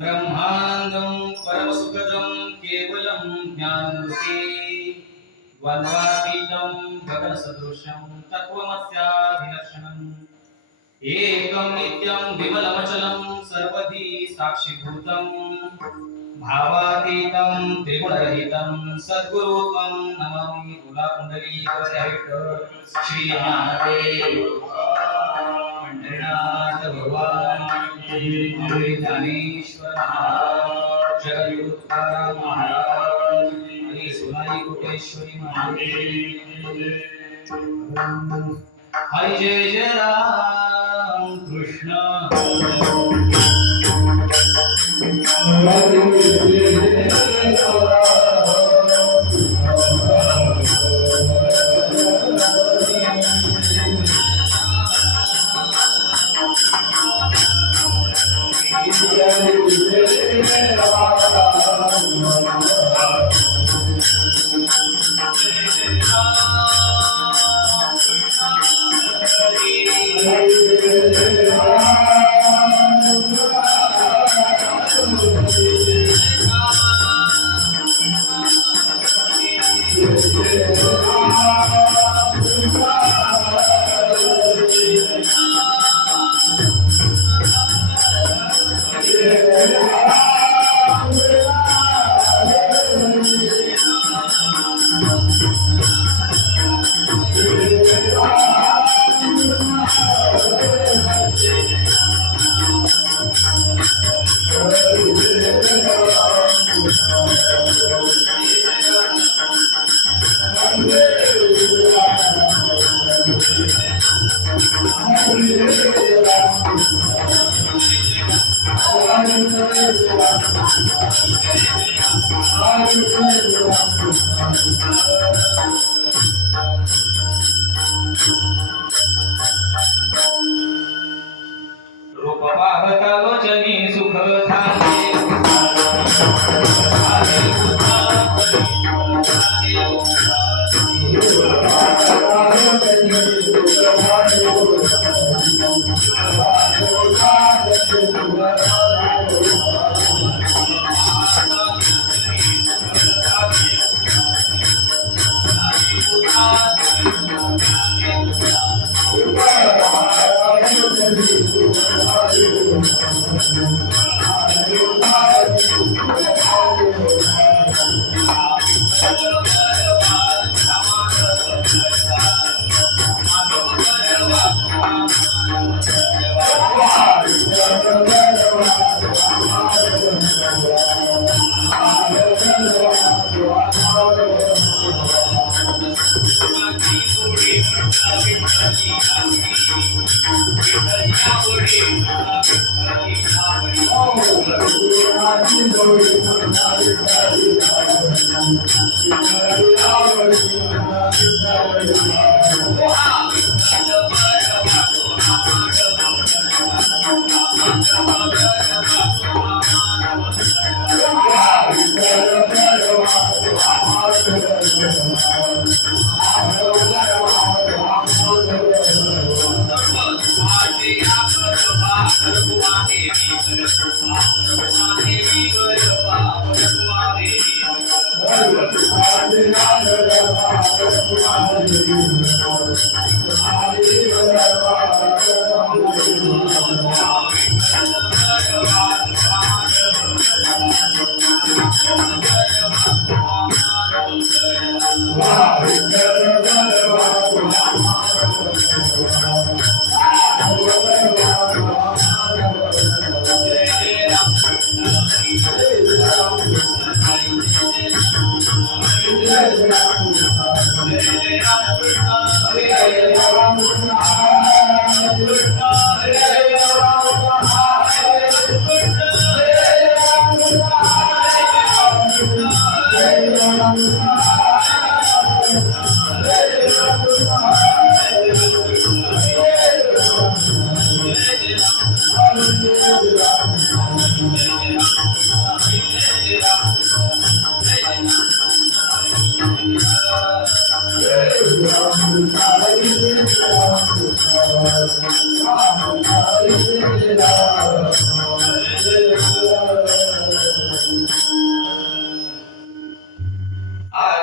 ब्रह्मानंदं परमसुखदं केवलं ज्ञानमूर्ति द्वन्द्वातीतं गगनसदृशं तत्त्वमस्याधिलक्षणम् एकं नित्यं विमलमचलं सर्वधी साक्षिभूतं भावातीतं त्रिगुणरहितं सद्गुरुत्वं नमामि तुलाकुण्डलीकवरहरित श्री ज्ञानदेव पंढरीनाथ भगवान ज्ञानेश्वर महाराज जगद्गुरुत्काराम महाराज आणि सोनाई कोटेश्वरी महादेव हरी जय जय राम कृष्ण रूप पाहता लोचनी सुख झाले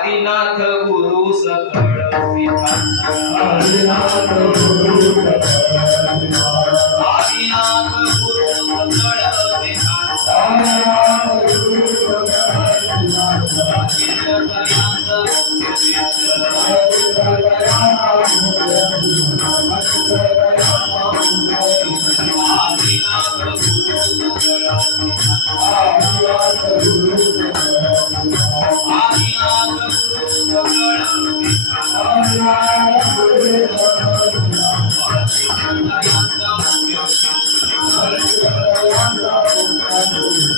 आदिनाथ गुरु सकळ विधान आदिनाथ गुरु सकळ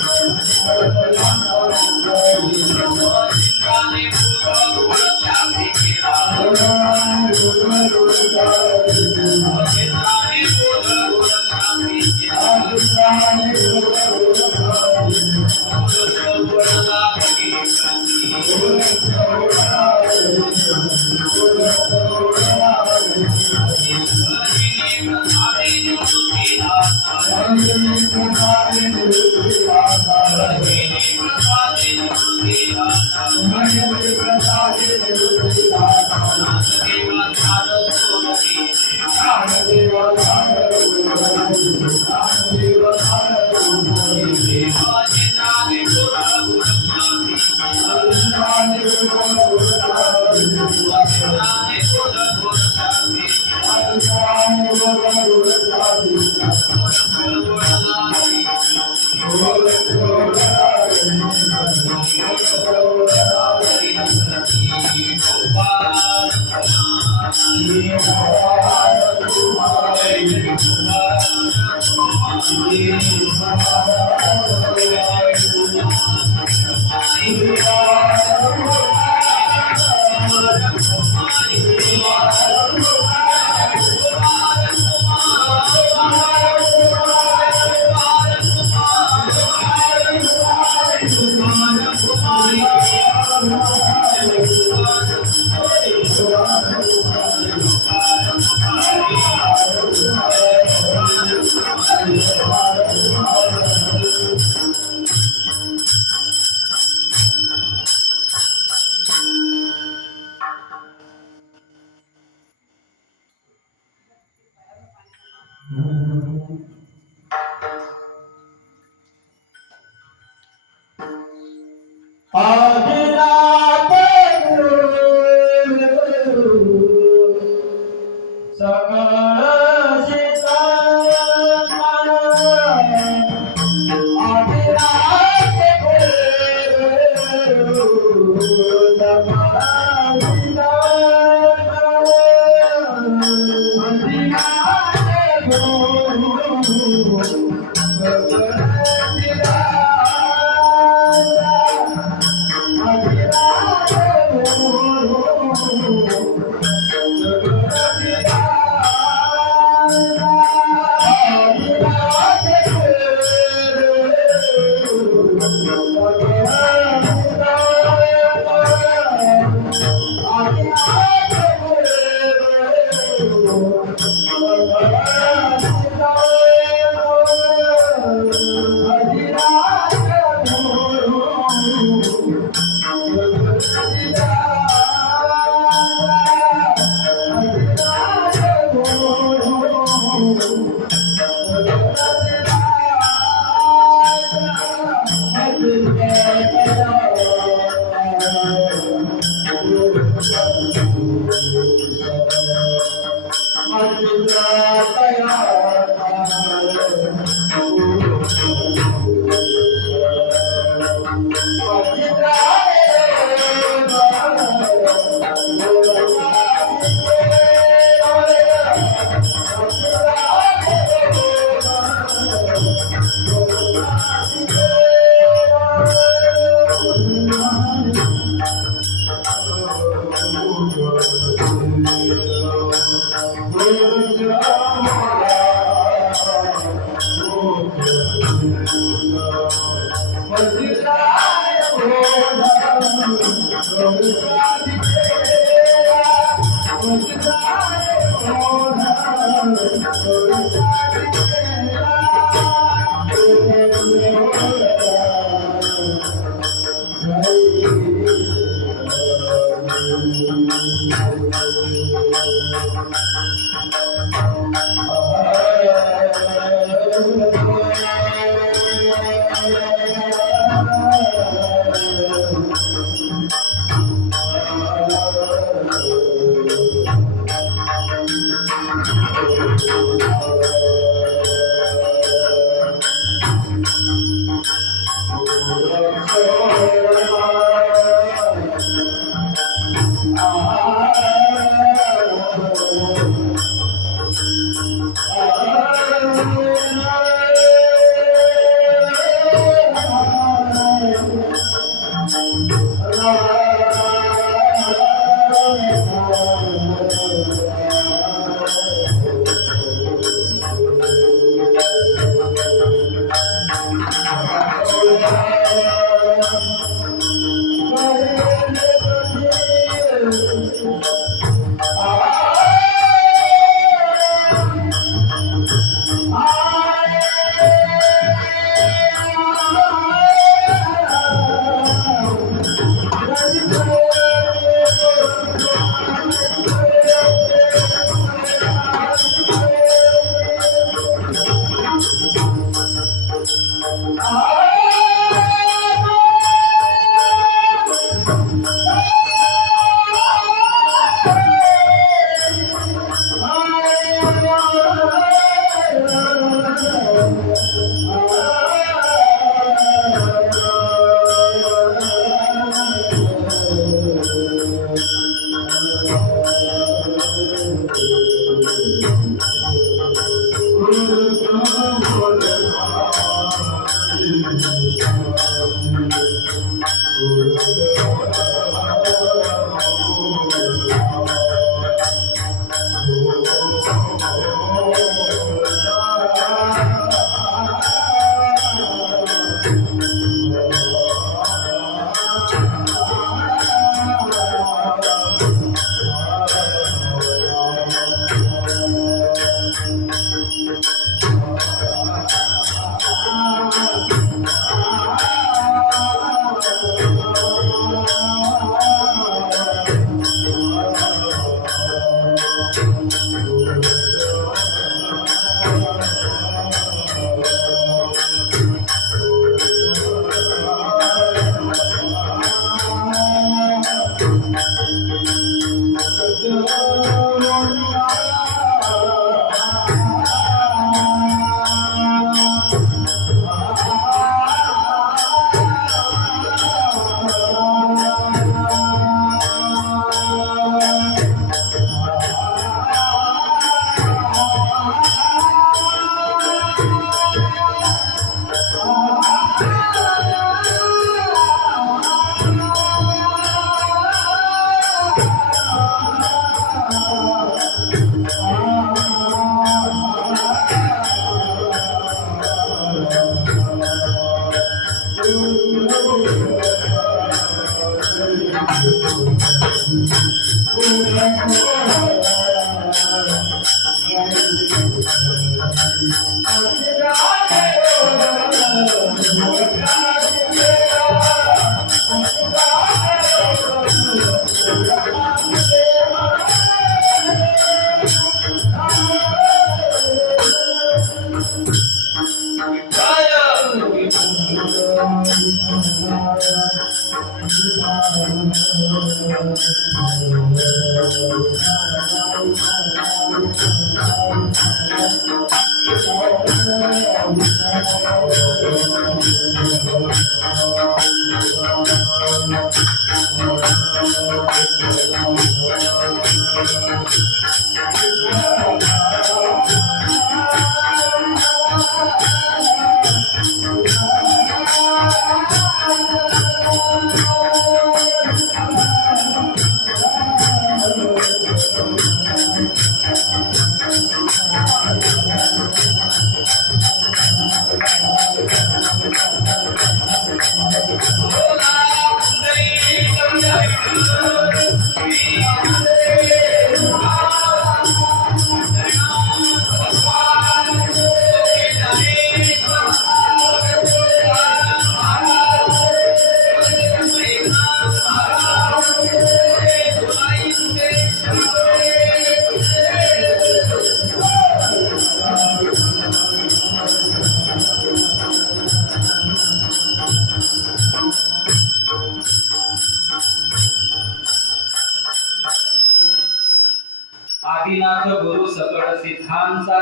आदिनाथ गुरु सकळ सिद्धांचा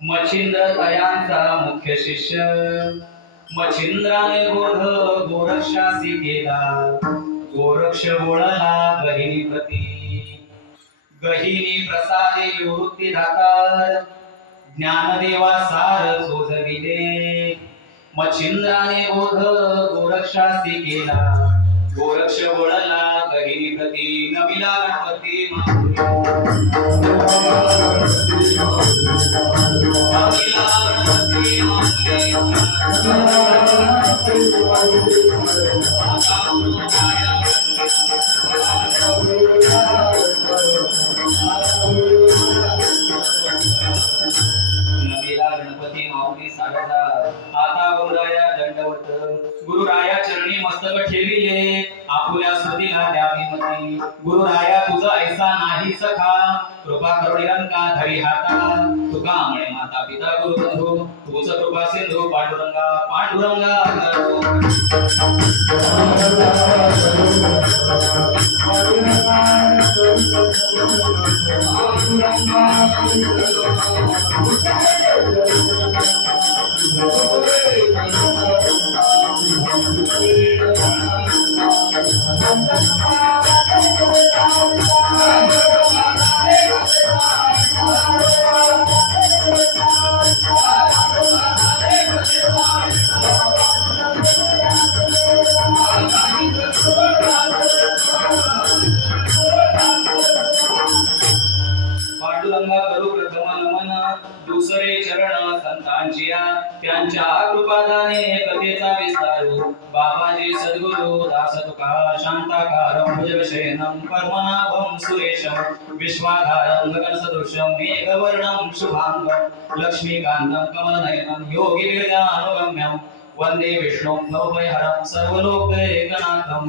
मच्छिंद्र तयांचा मुख्य शिष्य मच्छिंद्राने बोध गोरक्षासी केला गोरक्ष बोळला गहिनीपती गहिनी प्रसादे निवृत्ती दातार ज्ञानदेवा सार सोजविले मच्छिंद्राने बोध गोरक्षासी केला गोरक्ष बोळला गहिनीपती नमिला गणपती गणपती माऊली सारदा आता गुरुराया दंडवत गुरुराया चरणी मस्तक ठेविले आपुल्या स्तुतीला द्यावी गुरुराया तुझा ऐसा नाही सखा कृपा करुणिरंका धरी हाता तुका म्हणे माता पिता गुरुबंधू तुझ कृपा सिंधू पांडुरंगा पांडुरंगा पांडुरंगा करू प्रथम नमन दुसरे चरण संतांचिया त्यांच्या कृपादाने कथेचा विस्तारू बाबाजी सद्गुरु दास तुका शांताकारं भुजगशयनं पद्मनाभं सुरेशं विश्वाधारं गगनसदृशं मेघवर्णं शुभांगं लक्ष्मीकान्तं कमलनयनं योगिविद्यानुगम्यं वन्दे विष्णुं भवभयहरं सर्वलोकैकनाथं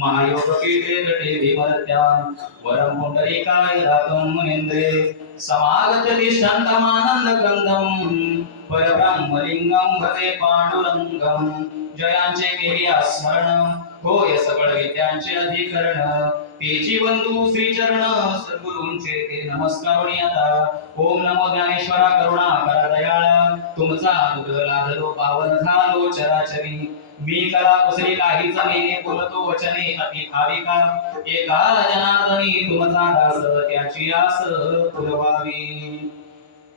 महायोगपीठे तटे विमर्त्यां वरं पुण्डरीकाय दातं मुनीन्द्रे समागत तिष्ठन्तमानन्दकन्दं परब्रह्मलिङ्गं भजे पांडुरंगं जयांचे केली स्मरण होय सकळ विद्यांचे अधिकरण तेची बंधू श्रीचरण सद्गुरूंचे ते नमस्कारुणी आता ओम नमो ज्ञानेश्वरा करुणा करा दयाळा तुमचा अनुग्रह लाभलो पावन झालो चराचरी मी कला कुसरी काही जमिने बोलतो वचने अति भाविका एका जनार्दनी तुमचा दास त्याची आस पुरवावी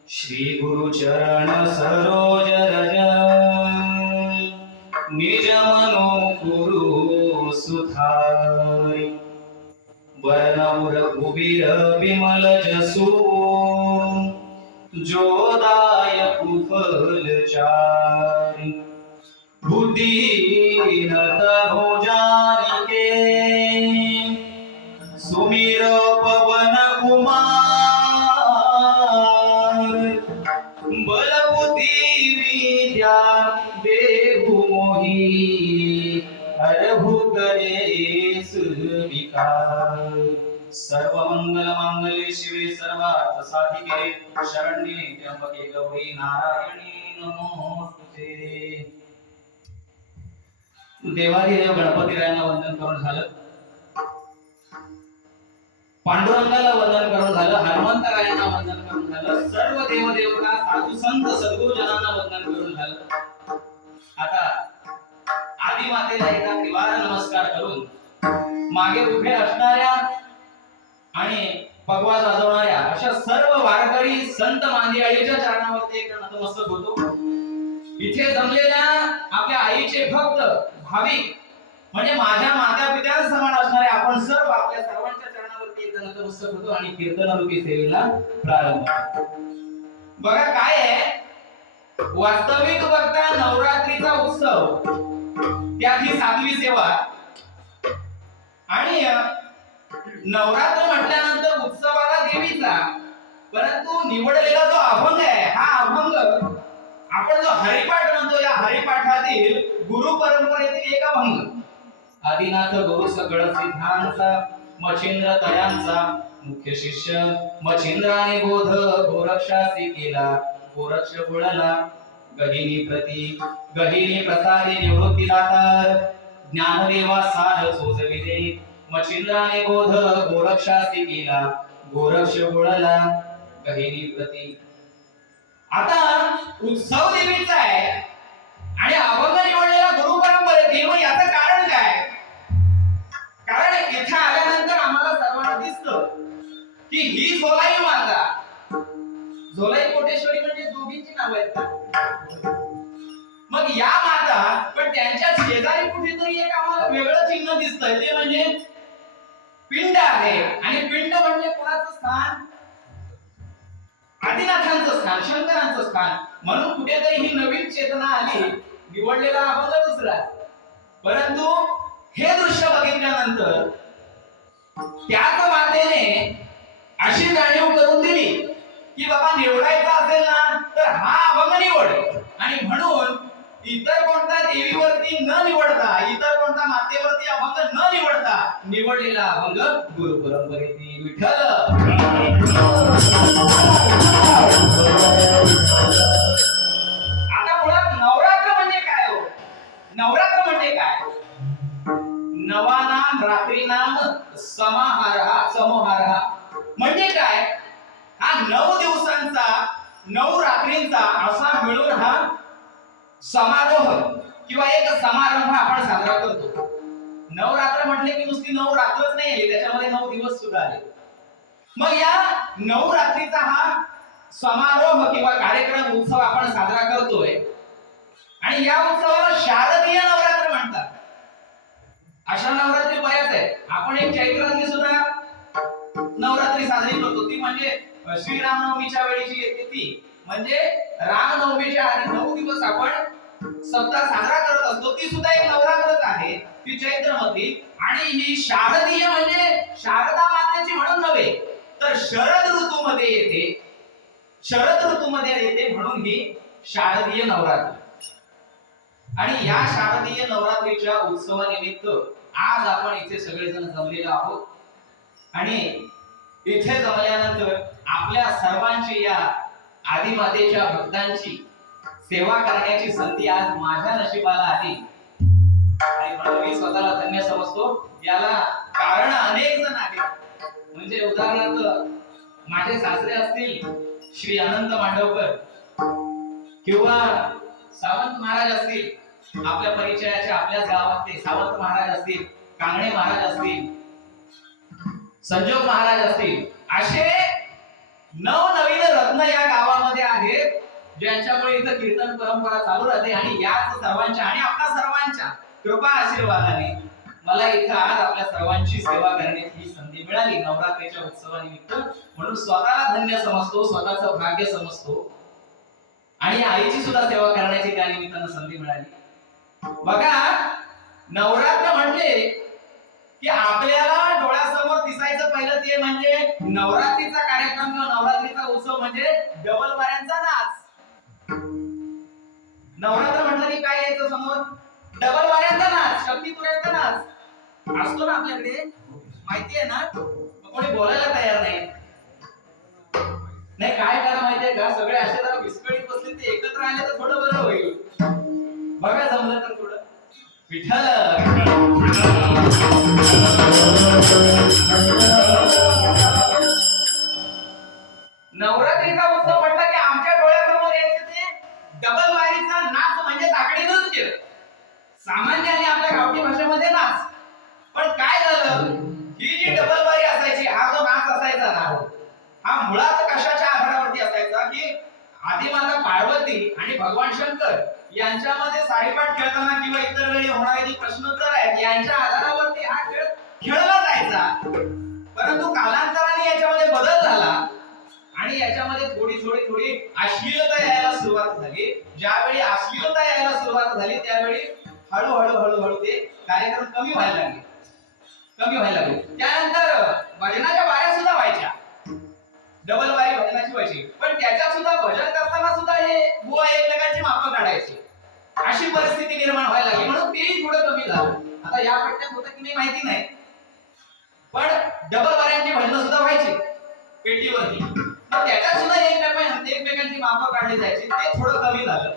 श्री गुरु चरण सरोज रज निज मनो गुरु सुधारी वर्णमुर कुबीर विमल जसू जोदाय कुफल चारी बुद्धि बीनत भुजानिके सुमीर पवन कुमार बलबुद्धी विद्या देहु मोही हरहु करे सुविकार सर्व मंगल मांगल्ये शिवे सर्वार्थ साधिके शरण्ये त्र्यंबके गौरी नारायणी नमोस्तुते। देवादिदेव गणपतीरायांना वंदन करून झालं, पांडुरंगाला वंदन करून झालं, हनुमंतरायांना वंदन करून झालं, सर्व देवदेवता साधू संत सद्गुरुजनांना वंदन करून झालं। आता आदिमातेला एकदा त्रिवार नमस्कार करून मागे उभे असणाऱ्या आणि भगवा वाजवणाऱ्या अशा सर्व वारकरी संत मांदियाळीच्या चरणावरती एक नतमस्तक होतो। इथे जमलेल्या आपल्या आईचे भक्त भाविक म्हणजे माझ्या माता पित्यांना समान असणारे आपण सर्व आपल्या सर्वांच्या चरणावरती एक नतमस्तक होतो आणि कीर्तनरूपी सेवेला प्रारंभ। बघा काय आहे, वास्तविक बघता नवरात्रीचा उत्सव त्यात ही 7वी सेवा आणि नवरात्र म्हटल्यानंतर उत्सवाला देवीचा, परंतु निवडलेला जो अभंग आहे हा अभंग आपण जो हरिपाठ म्हणतो या हरिपाठातील गुरु परंपरेतील एक अभंग। आदिनाथ गुरु सगळ सिद्धांचा मच्छिंद्र तयांचा मुख्य शिष्य मच्छिंद्राने बोध गोरक्षासी केला गोरक्ष गुळला गहिनी प्रसारी निवृत्ती दातार ज्ञानदेवा सार सोजविले मच्छिंद्राने बोध गोरक्षासी केला गोरक्ष गुळला गहिनी प्रती। आता उत्सव देवीचा आहे आणि अभंग निवडलेला गुरु परंपरेतील, मग याचं कारण काय? कारण इथे आल्यानंतर आम्हाला सर्वांना दिसतं की ही झोलाई माता, झोलाई कोटेश्वरी म्हणजे दोघींची नाव आहेत का? मग या माता, पण त्यांच्या शेजारी कुठेतरी एक आम्हाला वेगळं चिन्ह दिसतंय, ते म्हणजे पिंड आहे। आणि पिंड म्हणजे कोणाचं स्थान? आदिनाथांचं स्थान, शंकरांचं स्थान। म्हणून कुठेतरी ही नवीन चेतना आली, निवडलेला अभंग दुसरा। परंतु हे दृश्य बघितल्यानंतर त्याच मातेने अशी जाणीव करून दिली की बाबा निवडायचा असेल ना तर हा अभंग निवड, आणि म्हणून इतर कोणत्या देवीवरती न निवडता, इतर कोणत्या मातेवरती अभंग न निवडता निवडलेला अभंग गुरु परंपरेतील विठ्ठल। आता मुळात नवरात्र म्हणजे काय हो? नवरात्र म्हणजे काय? नवानाम रात्रीनाम समाहार म्हणजे काय? हा 9 दिवसांचा 9 रात्रींचा असा मिळून हा समारोह किंवा एक समारंभ आपण साजरा करतो। नवरात्र म्हटले की नुसती 9 रात्रच नाही आली, त्याच्यामध्ये 9 दिवस सुद्धा आले। मग या 9 रात्रीचा हा समारोह किंवा कार्यक्रम उत्सव आपण साजरा करतोय आणि या उत्सवाला शारदीय नवरात्र म्हणतात। अशा नवरात्री बऱ्याच आहेत। आपण एक चैत्रातली सुद्धा नवरात्री साजरी करतो, ती म्हणजे श्रीरामनवमीच्या वेळीची येते ती, म्हणजे रामनवमीच्या आधी 9 दिवस आपण सप्ताह साजरा करत असतो, ती सुद्धा एक नवरात्रच आहे, ती चैत्रमधली। आणि ही शारदीय म्हणजे शारदा मातेची म्हणून नव्हे तर शरद ऋतूमध्ये येते, शरद ऋतूमध्ये येते म्हणून ही शारदीय नवरात्र। आणि या शारदीय नवरात्रीच्या उत्सवानिमित्त आज आपण इथे सगळेजण जमलेलो आहोत आणि इथे जमल्यानंतर आपल्या सर्वांची या आदिमातेच्या भक्तांची सेवा करण्याची संधी आज माझ्या नशिबाला आली आणि म्हणून मी स्वतःला धन्य समजतो। याला कारण अनेक जण आहेत, म्हणजे उदाहरणार्थ माझे सासरे असतील श्री अनंत मांडवकर किंवा सावंत महाराज असतील, आपल्या परिचयाच्या आपल्याच गावातले सावंत महाराज असतील, कांगणे महाराज असतील, संजोग महाराज असतील, असे नवनवीन रत्न या गावामध्ये आहेत ज्यांच्यामुळे इथं कीर्तन परंपरा चालू राहते। आणि याच सर्वांच्या आणि आपल्या सर्वांच्या कृपा आशीर्वादाने मला इथं आज आपल्या सर्वांची सेवा करण्याची ही संधी मिळाली नवरात्रीच्या उत्सवानिमित्त। म्हणून स्वतःला धन्य समजतो, स्वतःचं भाग्य समजतो आणि आईची सुद्धा सेवा करण्याची त्या निमित्तानं संधी मिळाली। बघा नवरात्र म्हटले की आपल्याला डोळ्यासमोर दिसायचं पहिलं ते म्हणजे नवरात्रीचा कार्यक्रम किंवा नवरात्रीचा उत्सव म्हणजे डबल बाऱ्यांचा नाच. नवरात्र म्हटलं की काय यायचं समोर? डबल बाऱ्यांचा नाच, शक्ती तुऱ्यांचा नाच असतो ना आपल्याकडे, माहिती आहे ना? कोणी बोलायला तयार नाही. नाही काय करा माहितीये का, सगळे असे जरा विस्कळीत बसले ते एकत्र आले तर थोडं बरं होईल. बघा जमलं तर थोडं. विठ्ठल नवरात्रीचा उत्सव म्हटला की आमच्या डोळ्यासमोर यायचं ते डबल वारीचा नाच म्हणजे ताकडी नृत्य. सामान्य आणि आपल्या गावठी भाषेमध्ये नाच. पण काय झालं, ही जी डबल वारी असायची, हा जो नाच असायचा ना, हा मुळात कशाच्या आधारावरती असायचा की आदिमाता पार्वती आणि भगवान शंकर यांच्यामध्ये साईपाट खेळताना किंवा इतर वेळी होणारे जे प्रश्नोत्तर आहेत यांच्या आधारावरती हा खेळ खेळला जायचा. परंतु कालांतराने याच्यामध्ये बदल झाला आणि याच्यामध्ये थोडी अश्लीलता यायला सुरुवात झाली. ज्यावेळी अश्लीलता यायला सुरुवात झाली त्यावेळी हळूहळू ते कार्यक्रम कमी व्हायला लागले. त्यानंतर भजनाच्या बाऱ्या सुद्धा व्हायच्या, डबल वारी भजनाची व्हायची, पण त्याच्यात सुद्धा भजन करताना सुद्धा हे बुवा एकमेकांची मापं काढायची. अशी परिस्थिती निर्माण व्हायला लागली, म्हणून तेही थोडं कमी झालं. आता या पट्ट्यात होतं की नाही माहिती नाही, पण डबल वाऱ्यांची भजनं सुद्धा व्हायची पेटीवरती. मग त्याच्यात सुद्धा एकमेकांची मापं काढली जायची, ते थोडं कमी झालं.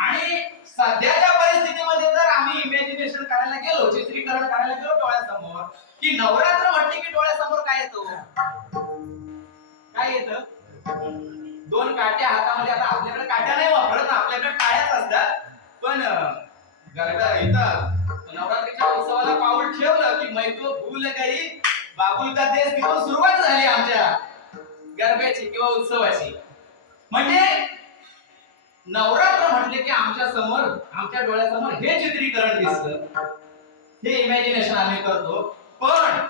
आणि सध्याच्या परिस्थितीमध्ये जर आम्ही इमॅजिनेशन करायला गेलो, चित्रीकरण करायला गेलो डोळ्यासमोर, की नवरात्र म्हटली की डोळ्यासमोर काय येतो? काय येतं? दोन काट्या हातामध्ये. आता आपल्याकडे काट्या नाही वापरत, आपल्याकडे टाळ्याच असतात. पण गरबा इथं नवरात्रीच्या उत्सवाला पाऊल ठेवलं की मैतो भूल गई बाबुल का देश, तिथून सुरुवात झाली आमच्या गरब्याची किंवा उत्सवाची. म्हणजे नवरात्र म्हटले की आमच्या समोर, आमच्या डोळ्यासमोर हे चित्रीकरण दिसतं, हे इमॅजिनेशन आम्ही करतो. पण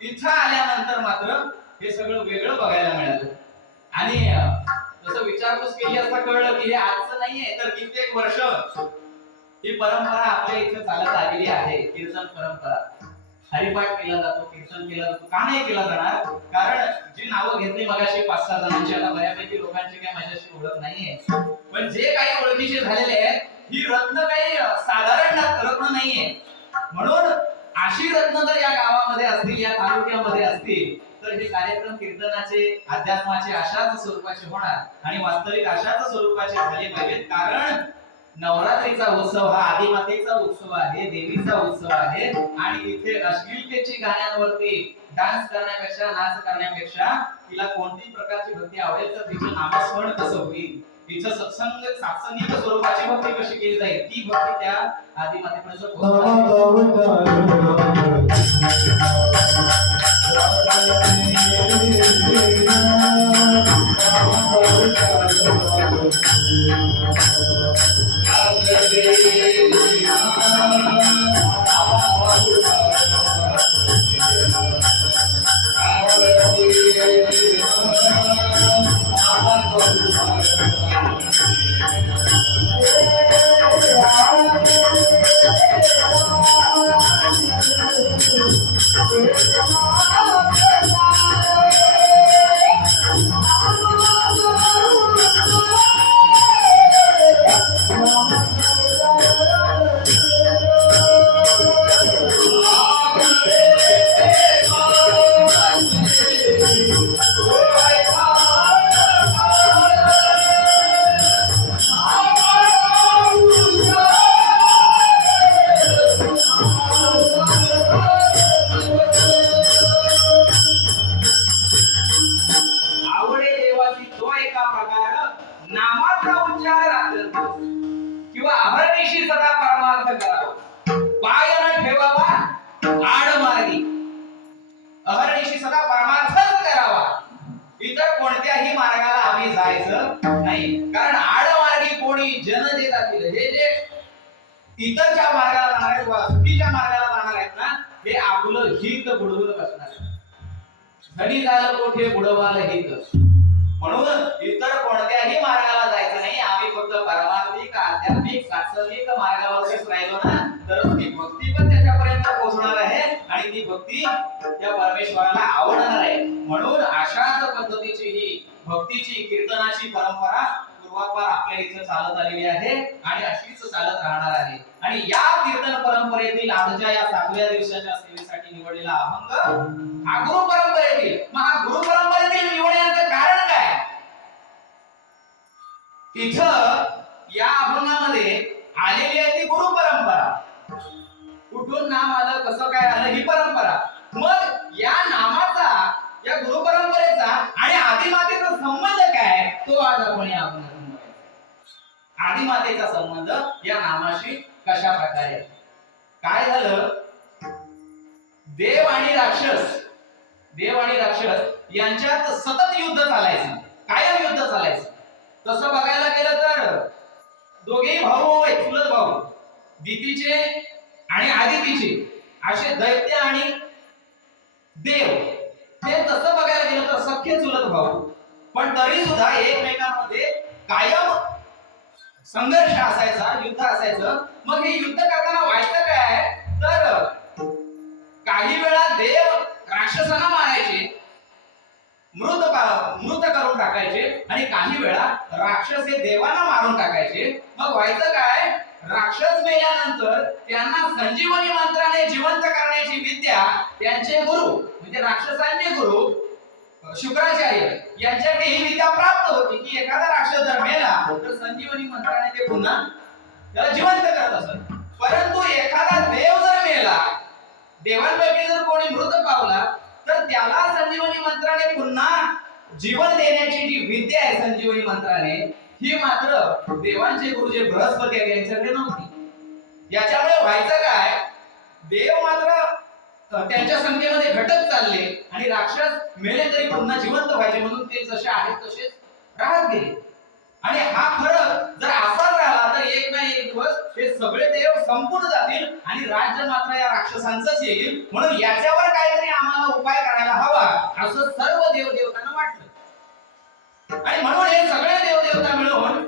इथं आल्यानंतर मात्र हे सगळं वेगळं बघायला मिळालं. आणि जसं विचारपूस केली असता कळलं की हे आजचं नाहीये, तर कित्येक वर्ष ही परंपरा आपल्या इथे चालत आलेली आहे. कीर्तन परंपरा, हरिपाठ केला जातो, कीर्तन केला जातो. का नाही केला जाणार? कारण जी नावं घेतली मगाशी 5-6 जणांची, आता बऱ्यापैकी लोकांची काही माझ्याशी ओळख नाहीये, पण जे काही ओळखीचे झालेले आहेत, ही रत्न काही साधारण रत्न नाहीये. म्हणून अशी रत्न जर या गावामध्ये असतील, या तालुक्यामध्ये असतील, तर हे कार्यक्रम कीर्तनाचे, अध्यात्माचे अशाच स्वरूपाचे होणार आणि वास्तविक अशाच स्वरूपाचे झाले पाहिजेत. कारण नवरात्रीचा उत्सव हा आदिमातेचा उत्सव आहे, देवीचा उत्सव आहे. आणि इथे अश्लीलतेची गाण्यांवरती डान्स करण्यापेक्षा, नाच करण्यापेक्षा तिला कोणती प्रकारची भक्ती आवडेल तर तिचं नामस्मरण कसं होईल, तिचं सात्संगिक स्वरूपाची भक्ती कशी केली जाईल, ती भक्ती त्या आदिमातेपर्यंत किंवा अहर्निशी सदा परमार्थ करावा, पाय न ठेवावा आडमार्गी, अहर्निशी सदा परमार्थच करावा. इतर कोणत्याही मार्गाला आम्ही जायचं नाही. कारण आडमार्गी कोणी जन देत असतील, हे जे इतरच्या मार्गाला जाणार आहेत वा चुकीच्या मार्गाला जाणार आहेत ना, हे आपलं हित बुडवून बसणार आहे. धनी झालं कोठे बुडवाल हित. म्हणून इतर कोणत्याही मार्गाला जायचं नाही. आम्ही फक्त परमार्थिक, आध्यात्मिक, सात्संगिक मार्गावरच राहिलो ना तर ती भक्ती पण त्याच्यापर्यंत पोहोचणार आहे आणि ती भक्ती त्या परमेश्वराला आवडणार आहे. म्हणून अशाच पद्धतीची ही भक्तीची कीर्तनाची परंपरा पूर्वापार आपल्या इथे चालत आलेली आहे आणि अशीच चालत राहणार आहे. आणि या कीर्तन परंपरेतील आजच्या या 7व्या दिवसाच्या सेवेसाठी निवडलेला अभंग हा गुरु परंपरेतील. मग हा गुरु परंपरेतील निवडण्याचं कारण काय? इथं या अभंगामध्ये आलेली आहे ती गुरु परंपरा. कुठून नाम आलं, कसं काय आलं, ही परंपरा. मग या नामाचा, या गुरु परंपरेचा आणि आदिमातेचा संबंध काय, तो आज आपण या अभंगातून बघायचा. आदिमातेचा संबंध या नामाशी कशा प्रकारे. काय झालं, देव आणि राक्षस यांच्यात सतत युद्ध चालायचं, कायम युद्ध चालायचं. तसं बघायला गेलं तर दोघेही भाऊ आहेत, चुलत भाऊ, दितीचे आणि आदितीचे, असे दैत्य आणि देव. हे तसं बघायला गेलं तर सख्खे चुलत भाऊ, पण तरी सुद्धा एकमेकांमध्ये कायम संघर्ष असायचा, युद्ध असायचं. मग हे युद्ध करताना व्हायचं काय तर काही वेळा देव राक्षसांना मारायचे, मृत करून टाकायचे, आणि काही वेळा राक्षस हे देवांना मारून टाकायचे. मग व्हायचं काय, राक्षस मेल्यानंतर त्यांना संजीवनी मंत्राने जिवंत करण्याची विद्या त्यांचे गुरु म्हणजे राक्षसांचे गुरु शुक्राचार्य यांच्याकडे ही विद्या प्राप्त होती की एखादा राक्षस जर मेला तर संजीवनी मंत्राने ते पुन्हा त्याला जिवंत करत असत. परंतु एखादा देव जर मेला, देवांपैकी जर कोणी मृत पावला, तर त्याला संजीवनी मंत्राने पुन्हा जीवन देण्याची जी विद्या आहे संजीवनी मंत्राने, ही मात्र देवांचे गुरु जे बृहस्पती आहेत यांच्याकडे नव्हती. याच्यामुळे व्हायचं काय, देव मात्र त्यांच्या संख्येमध्ये घटत चालले आणि राक्षस मेले तरी पुन्हा जिवंत व्हायचे, म्हणून ते जसे आहेत तसेच राहत गेले. आणि हा फरक जर असाच राहिला तर एक ना एक दिवस हे सगळे देव संपून जातील आणि राज्य मात्र या राक्षसांचंच येईल. म्हणून याच्यावर काहीतरी आम्हाला उपाय करायला हवा असं सर्व देवदेवतांना वाटलं. आणि म्हणून हे सगळे देवदेवता मिळून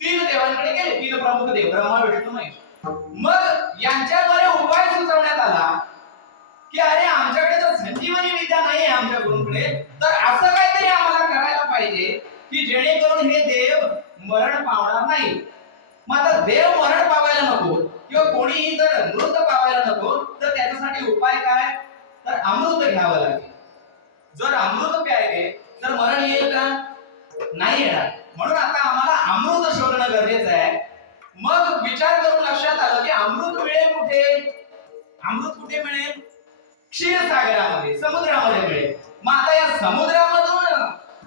3 देवांकडे गेले, 3 प्रमुख देव, ब्रह्मा विष्णू महेश. मग यांच्याद्वारे उपाय सुचवण्यात आला की अरे आमच्याकडे जर संजीवनी विद्या नाही आहे आमच्या गुरूंकडे, तर असं काहीतरी आम्हाला करायला पाहिजे की जेणेकरून हे देव मरण पावणार नाही. मग आता देव मरण पावायला नको किंवा कोणीही जर मृत पावायला नको, तर त्याच्यासाठी उपाय काय, तर अमृत घ्यावं लागेल. जर अमृत प्यायले तर मरण येईल का, नाही येणार. म्हणून आता आम्हाला अमृत शोधणं गरजेचं आहे. मग विचार करून लक्षात आलं की अमृत मिळेल कुठे, अमृत कुठे मिळेल, क्षीरसागरामध्ये, समुद्रामध्ये मिळेल. मग आता या समुद्रामधून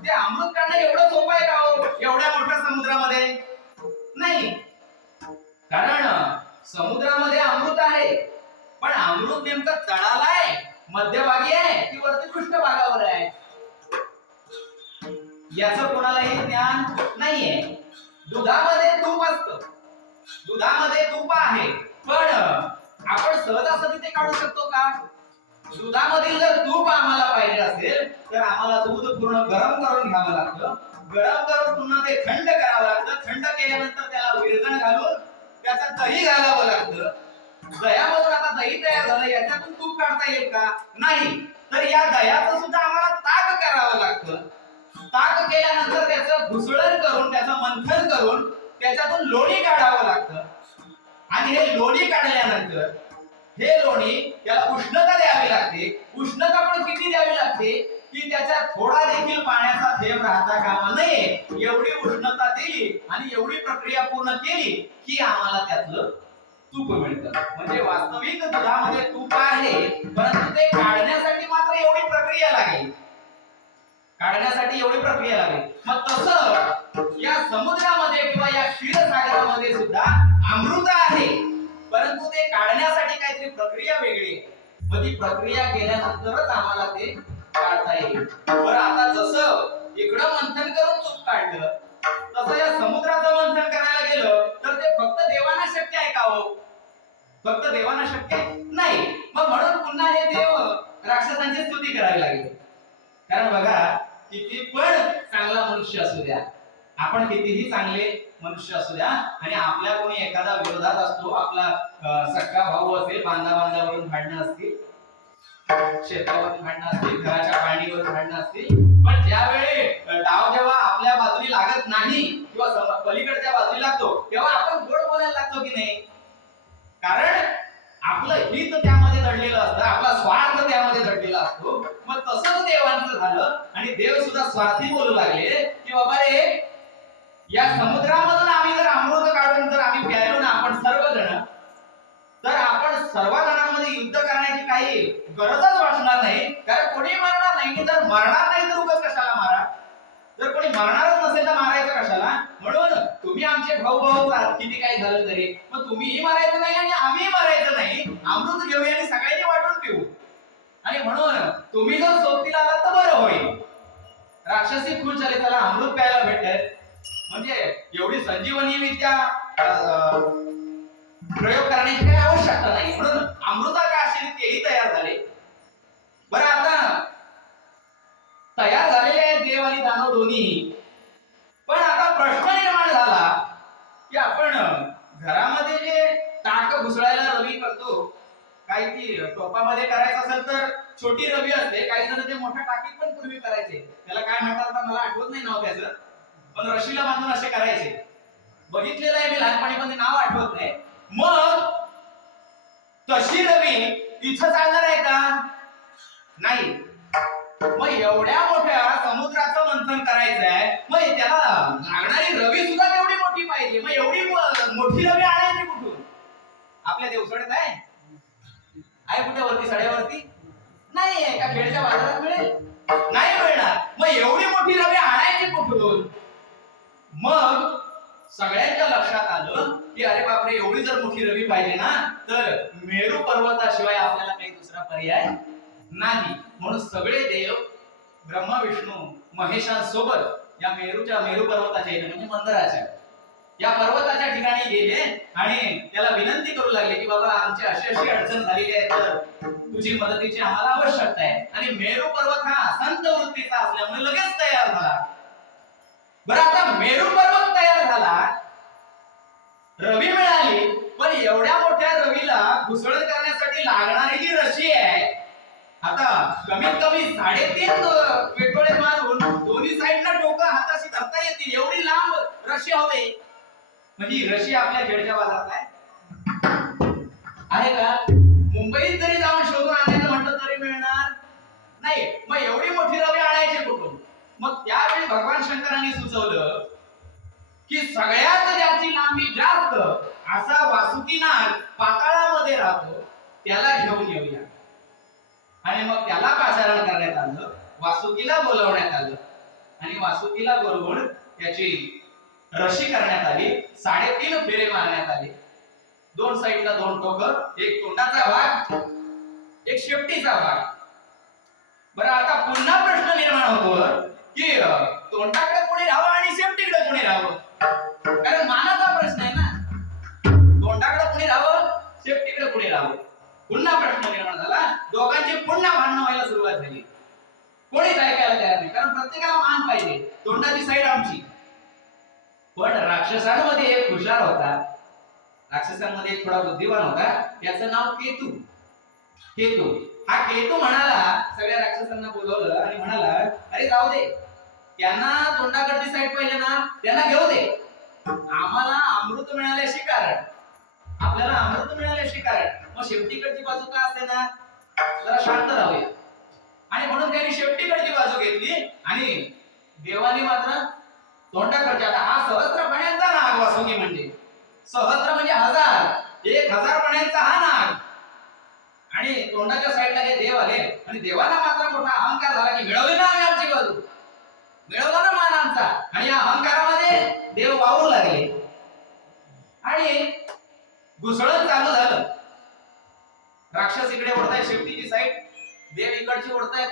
ते अमृत काढणं एवढं सोपं आहे का हो, एवढ्या मोठ्या समुद्रामध्ये नाही. कारण समुद्रामध्ये अमृत आहे, पण अमृत नेमकं तळाला आहे, मध्यभागी आहे की वरती पृष्ठभागावर आहे, याचं कोणालाही ज्ञान नाहीये. दुधामध्ये तूप असतं, दुधामध्ये तूप आहे, पण आपण सहजासहजी ते काढू शकतो का? दुधामधील जर तूप आम्हाला पाहिजे असेल तर आम्हाला दूध पूर्ण गरम करून घ्यावं लागतं, गरम करून पुन्हा ते थंड करावं लागतं, थंड केल्यानंतर त्याला विरजण घालून त्याचं दही घालावं लागतं. दह्यामधून आता दही तयार झालं, याच्यातून तूप काढता येईल का, नाही. तर या दह्याचं सुद्धा आम्हाला ताक करावं लागतं. ताक केल्यानंतर त्याचं घुसळण करून, त्याचं मंथन करून त्याच्यातून लोणी काढावं लागतं. आणि हे लोणी काढल्यानंतर हे लोणी त्याला उष्णता द्यावी लागते. उष्णता पण किती द्यावी लागते की त्याच्यात थोडा देखील पाण्याचा थेंब राहता कामा नये, एवढी उष्णता दिली आणि एवढी प्रक्रिया पूर्ण केली की आम्हाला त्यातलं तूप मिळतं. म्हणजे वास्तविक दुधामध्ये तूप आहे, परंतु ते काढण्यासाठी मात्र एवढी प्रक्रिया लागेल, काढण्यासाठी एवढी प्रक्रिया लागेल. मग तसं या समुद्रामध्ये किंवा या क्षीरसागरामध्ये सुद्धा अमृत आहे, परंतु ते काढण्यासाठी काहीतरी प्रक्रिया वेगळी आहे. मग ती प्रक्रिया केल्यानंतरच आम्हाला ते काढता येईल. बरं, आता जसं इकडं मंथन करून तूप काढलं, तसं या समुद्राचं मंथन करायला गेलं तर ते फक्त देवांना शक्य आहे का हो? फक्त देवांना शक्य नाही. मग म्हणून पुन्हा हे देव राक्षसांची स्तुती करावी लागेल. कारण बघा, किती पण चांगला मनुष्य असू द्या, आपण कितीही चांगले मनुष्य असू द्या, आणि आपल्या कोणी एखादा विरोधात असतो, आपला सख्खा भाऊ असेल, बांधावरून भांडणं असतील, शेतावरून भांडणं असतील, घराच्या पाणीवर भांडणं असतील, पण ज्यावेळी डाव जेव्हा आपल्या बाजूने लागत नाही किंवा पलीकडच्या बाजूने लागतो तेव्हा आपण गोड बोलायला लागतो की नाही? कारण आपलं हित त्यामध्ये दडलेलं असतं, आपला स्वार्थ त्यामध्ये दडलेला असतो. मग तसंच देवांचं झालं आणि देव सुद्धा स्वार्थी बोलू लागले की बाबा रे, या समुद्रामधून आम्ही जर अमृत काढून जर आम्ही प्यायलो ना आपण सर्वजण, तर आपण सर्वजणांमध्ये युद्ध करण्याची काही गरजच वाटणार नाही. कारण कोणी मरणार नाही. जर मरणार नाही तर उगाच कशाला मारा? जर कोणी मरणारच नसेल तर मारायचं कशाला? म्हणून तुम्ही आमचे भाऊ भाऊ आहात, किती काही झालं तरी, मग तुम्हीही मारायचं नाही आणि आम्ही मारायचं नाही. अमृत घेऊया आणि सगळ्यांनी वाटून पिऊ. आणि म्हणून तुम्ही जर सोबतीला आलात तर बरं होईल. राक्षसी खुश झाले, त्याला अमृत प्यायला भेटतंय. म्हणजे एवढी संजीवनी विद्या प्रयोग करण्याची काही आवश्यकता नाही. म्हणून अमृताच्या आश्रित तेही तयार झाले. बरं, आता तयार झालेले आहेत देव आणि दानव दोन्ही. पण आता प्रश्न निर्माण झाला की आपण घरामध्ये जे टाक घुसळायला रवी करतो, काही ती टोपामध्ये करायचं असेल तर छोटी रवी असते, काही जण ते मोठ्या टाकीत पण पूर्वी करायचे. त्याला काय म्हणतात मला आठवत नाही नाव त्याचं, पण रशीला बांधून असे करायचे. बघितलेलं आहे मी लहानपणी, पण ते नाव आठवत नाही. मग तशी रवी इथं चालणार आहे का? नाही. मग एवढ्या मोठ्या समुद्राचं मंथन करायचं आहे, मग त्याला लागणारी रवी सुद्धा तेवढी मोठी पाहिजे. मग एवढी मोठी रवी आणायची कुठून? आपल्या देवसड्यात आहे कुठे वरती सड्यावरती? नाही आहे का? खेडच्या बाजारात मिळेल? नाही मिळणार. मग एवढी मोठी रवी आणायची कुठून? मग सगळ्यांच्या लक्षात आलं की अरे बापरे, एवढी जर मोठी रवी पाहिजे ना, तर मेरू पर्वताशिवाय आपल्याला काही दुसरा पर्याय नाही. म्हणून सगळे देव ब्रह्मा विष्णू महेशांसोबत या मेरू पर्वताच्या म्हणजे मंदराच्या या पर्वताच्या ठिकाणी गेले आणि त्याला विनंती करू लागले की बाबा, आमची अशी अशी अडचण झालेली आहे, तर तुझी मदतीची आम्हाला आवश्यकता आहे. आणि मेरू पर्वत हा संत वृत्तीचा असल्यामुळे लगेच तयार झाला. बरं, आता मेरू पर्वत तयार झाला, रवी मिळाली, पण एवढ्या मोठ्या रवीला घुसळण करण्यासाठी लागणारी जी रशी आहे, आता कमीत कमी 3.5 पेटोळे मारून दोन्ही साईडला डोकं हाताशी धरता येतील एवढी लांब रशी हवी. म्हणजे रशी आपल्या खेडच्या बाजारात आहे का? मुंबईत जरी जाऊन शोधून आणायचं म्हटलं तरी मिळणार नाही. मग एवढी मोठी रवी आणायची कुठून? मग त्यावेळी भगवान शंकरांनी सुचवलं की सगळ्यात ज्याची लांबी जास्त असा वासुकीनाग पाताळामध्ये राहतो, त्याला घेऊन येऊया. आणि मग त्याला पाचारण करण्यात आलं, वासुकीला बोलवण्यात आलं आणि वासुकीला बोलवून त्याची रशी करण्यात आली. 3.5 फेरे मारण्यात आले. 2 साईडला 2 टोकं, एक तोंडाचा भाग, एक शेपटीचा भाग. बरं, आता पुन्हा प्रश्न निर्माण होतो की तोंडाकडे कोणी राहावं आणि शेपटीकडे कोणी राहावं? कारण मानाचा प्रश्न आहे ना. तोंडाकडे कोणी राहावं, शेपटीकडे कोणी राहावं? पुन्हा प्रश्न निर्माण झाला. दोघांची पुन्हा भांडणं व्हायला सुरुवात झाली. कोणीच ऐकायला तयार नाही, कारण प्रत्येकाला मान पाहिजे. तोंडाची साईड आमची. पण राक्षसांमध्ये एक हुशार होता, राक्षसांमध्ये एक थोडा बुद्धिवान होता, त्याचं नाव केतू. केतू हा केतू म्हणाला, सगळ्या राक्षसांना बोलवलं आणि म्हणाला, अरे जाऊ दे, त्यांना तोंडाकडची साईड पाहिजे ना, त्यांना घेऊ दे. आम्हाला अमृत मिळाल्याशी कारण, आपल्याला अमृत मिळाल्याशी कारण. मग शेपटीकडची बाजू का असते ना, जरा शांत राहूया. आणि म्हणून त्यांनी शेपटीकडची बाजू घेतली आणि देवानी मात्र तोंडाकडच्या. आता हा सहस्त्र पाण्याचा नाग वासुकी म्हणजे, सहस्त्र म्हणजे 1000, 1000 पाण्याचा हा नाग. आणि तोंडाच्या साईडला हे देव आले आणि देवाला मात्र मोठा अहंकार झाला की मिळवली ना आम्ही आमची बाजू, मिळवला ना मान आमचा. आणि या अहंकारामध्ये देव वावरू लागले आणि घुसळण चालू झालं. राक्षस इकडे ओढतायत शेपटीची साईड, देव इकडची ओढतायत,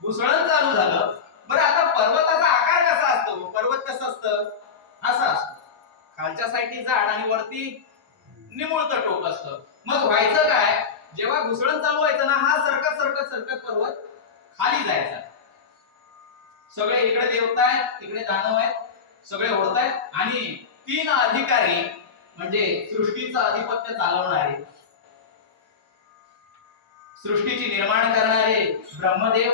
घुसळण चालू झालं. बरं, आता पर्वताचा आकार कसा असतो? पर्वत कसं असतं? असा असतो, खालच्या साईडनी जाड आणि वरती निमुळतं टोक असतं. मग व्हायचं काय, जेव्हा घुसळण चालू व्हायचं ना, हा सरकत सरकत सरकत पर्वत खाली जायचा. सगळे इकडे देवता आहेत, इकडे दानव आहेत, सगळे ओढतायत आणि 3 अधिकारी म्हणजे सृष्टीचं आधिपत्य चालवणारे, सृष्टीची निर्माण करणारे ब्रह्मदेव,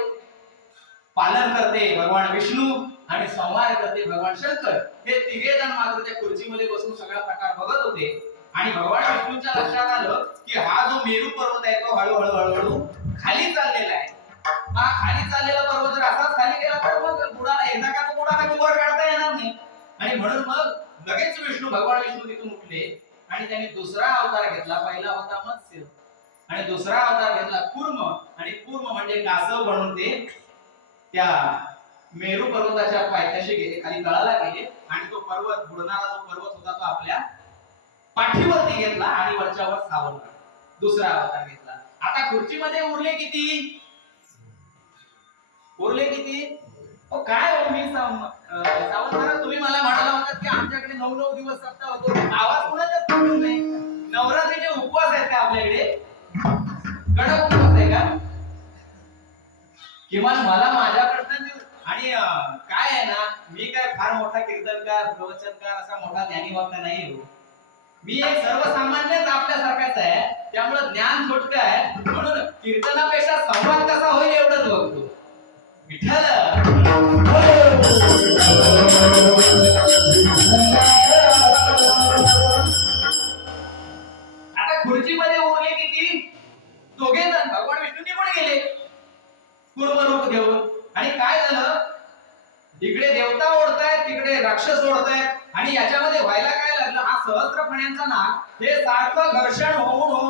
पालन करते भगवान विष्णू आणि संहार करते भगवान शंकर, हे तिघे जण मात्र त्या खुर्चीमध्ये बसून सगळा प्रकार बघत होते. आणि भगवान विष्णूच्या लक्षात आलं की हा जो मेरू पर्वत आहे तो हळूहळू हळूहळू खाली चाललेला आहे. हा खाली चाललेला पर्वत जर असाच खाली गेला तर मग बुडाला एकदा का तो बुडाला वर काढता येणार नाही. आणि म्हणून मग लगेच भगवान विष्णू तिथून उठले आणि त्यांनी दुसरा अवतार घेतला. पहिला होता मत्स्य आणि दुसरा अवतार घेतला कूर्म. आणि कूर्म म्हणजे कासव बनून ते त्या मेरू पर्वताच्या पायथ्याशी गेले, खाली तळाला गेले आणि तो पर्वत, बुडणारा जो पर्वत होता तो आपल्या पाठीवरती घेतला आणि वरच्यावर सावरला. दुसरा अवतार घेतला. आता खुर्चीमध्ये उरले किती? काय हो, मी सावंतराव तुम्ही मला म्हणाला होता की आमच्याकडे 9 दिवस सप्ताह होतो. आवाज कुणाचाच पडत नाही. नवरात्रीचे उपवास आहेत का आपल्याकडे? कडक उपवास आहे का? किमान मला माझ्याकडनं. आणि काय आहे ना, मी काय फार मोठा कीर्तनकार, प्रवचनकार, असा मोठा ज्ञानी वक्ता नाही हो. मी एक सर्वसामान्यच आपल्यासारखाच आहे. त्यामुळे ज्ञान थोडकं आहे, म्हणून कीर्तनापेक्षा संवाद कसा होईल एवढंच बघतो. विठ्ठल आता खुर्चीमध्ये उरले किती? दोघे जण. भगवान विष्णू निघून गेले कूर्म रूप घेऊन. आणि काय झालं, इकडे देवता ओढतायत, तिकडे राक्षस ओढतायत. आणि याच्यामध्ये व्हायला काय लागलं, हा सहस्त्रफण्यांचा नाग हे सारखं घर्षण होऊन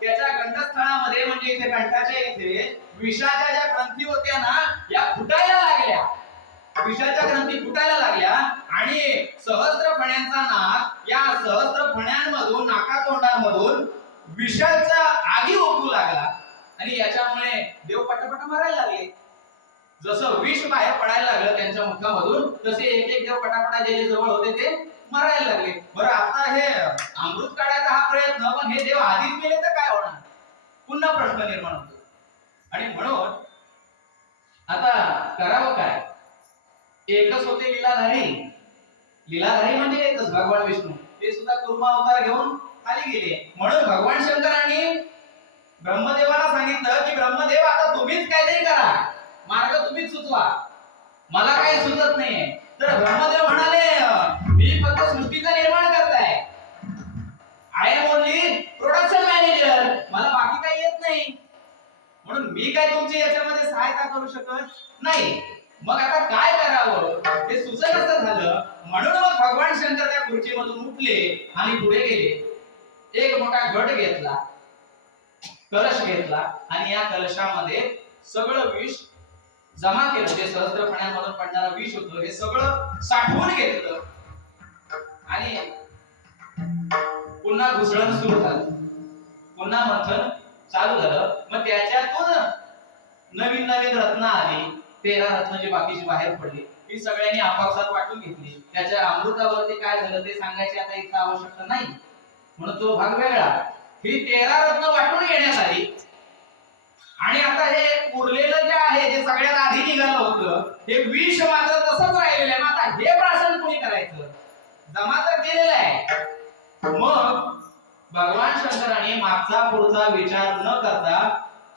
त्याच्या कंठस्थळामध्ये, म्हणजे इथे कंठाच्या इथे विषाच्या ज्या ग्रंथी होत्या ना, या फुटायला लागल्या. विषाच्या ग्रंथी फुटायला लागल्या आणि सहस्त्रफण्यांचा नाग या सहस्त्रफण्यांमधून, नाकातोंडामधून विषाचा आगी ओकू लागला. आणि याच्यामुळे देव पटापट मरायला लागले. जसं विष बाहेर पडायला लागलं त्यांच्या मुखामधून, तसे एक एक देव पटापटा जे जवळ होते ते मरायला लागले. बरं, आता हे अमृत काढायचा हा प्रयत्न, पण हे देव आधीच गेले तर काय होणार? पुन्हा प्रश्न निर्माण होतो. आणि म्हणून आता करावं काय? एकच होते लीलाधारी. लीलाधारी म्हणजे एकच भगवान विष्णू, ते सुद्धा कूर्म अवतार घेऊन खाली गेले. म्हणून भगवान शंकरांनी ब्रह्मदेवाला सांगितलं की ब्रह्मदेव, आता तुम्हीच काहीतरी करा, मार्ग तुम्हीच सुचवा, मला काही सुचत नाहीये. तर ब्रह्मदेव म्हणाले, मी फक्त सृष्टीचं निर्माण करताय, I am only production manager, मला बाकी काही येत नाही, म्हणून मी काय तुमची याच्यामध्ये सहायता करू शकत नाही. मग आता काय करावं ते सुचतच झालं. म्हणून मग भगवान शंकर त्या खुर्चीमधून उठले आणि पुढे गेले. एक मोठा घट घेतला, कलश घेतला आणि या कलशामध्ये सगळं विष जमा केलं. जे सहस्त्रफण्यांमधून पडणारं विष होतं हे सगळं साठवून घेतलं आणि पुन्हा घुसळण सुरू झालं, पुन्हा मंथन चालू झालं. मग त्याच्यातून नवीन नवीन रत्न आली. 13 रत्न जे बाकीची बाहेर पडली, ही सगळ्यांनी आपापसात वाटून घेतली. त्याच्या अमृतावरती काय झालं ते सांगायची आता इथं आवश्यकता नाही, म्हणून तो भाग वेगळा. ही 13 रत्न वाटून घेण्यात आली. आणि आता हे उरलेलं जे आहे, जे सगळ्यात आधी निघालं होतं, हे विष मात्र तसंच राहिलेलं आहे. आता हे प्राशन कोणी करायचं? जमा तर केलेलं आहे. मग भगवान शंकराने मागचा पुढचा विचार न करता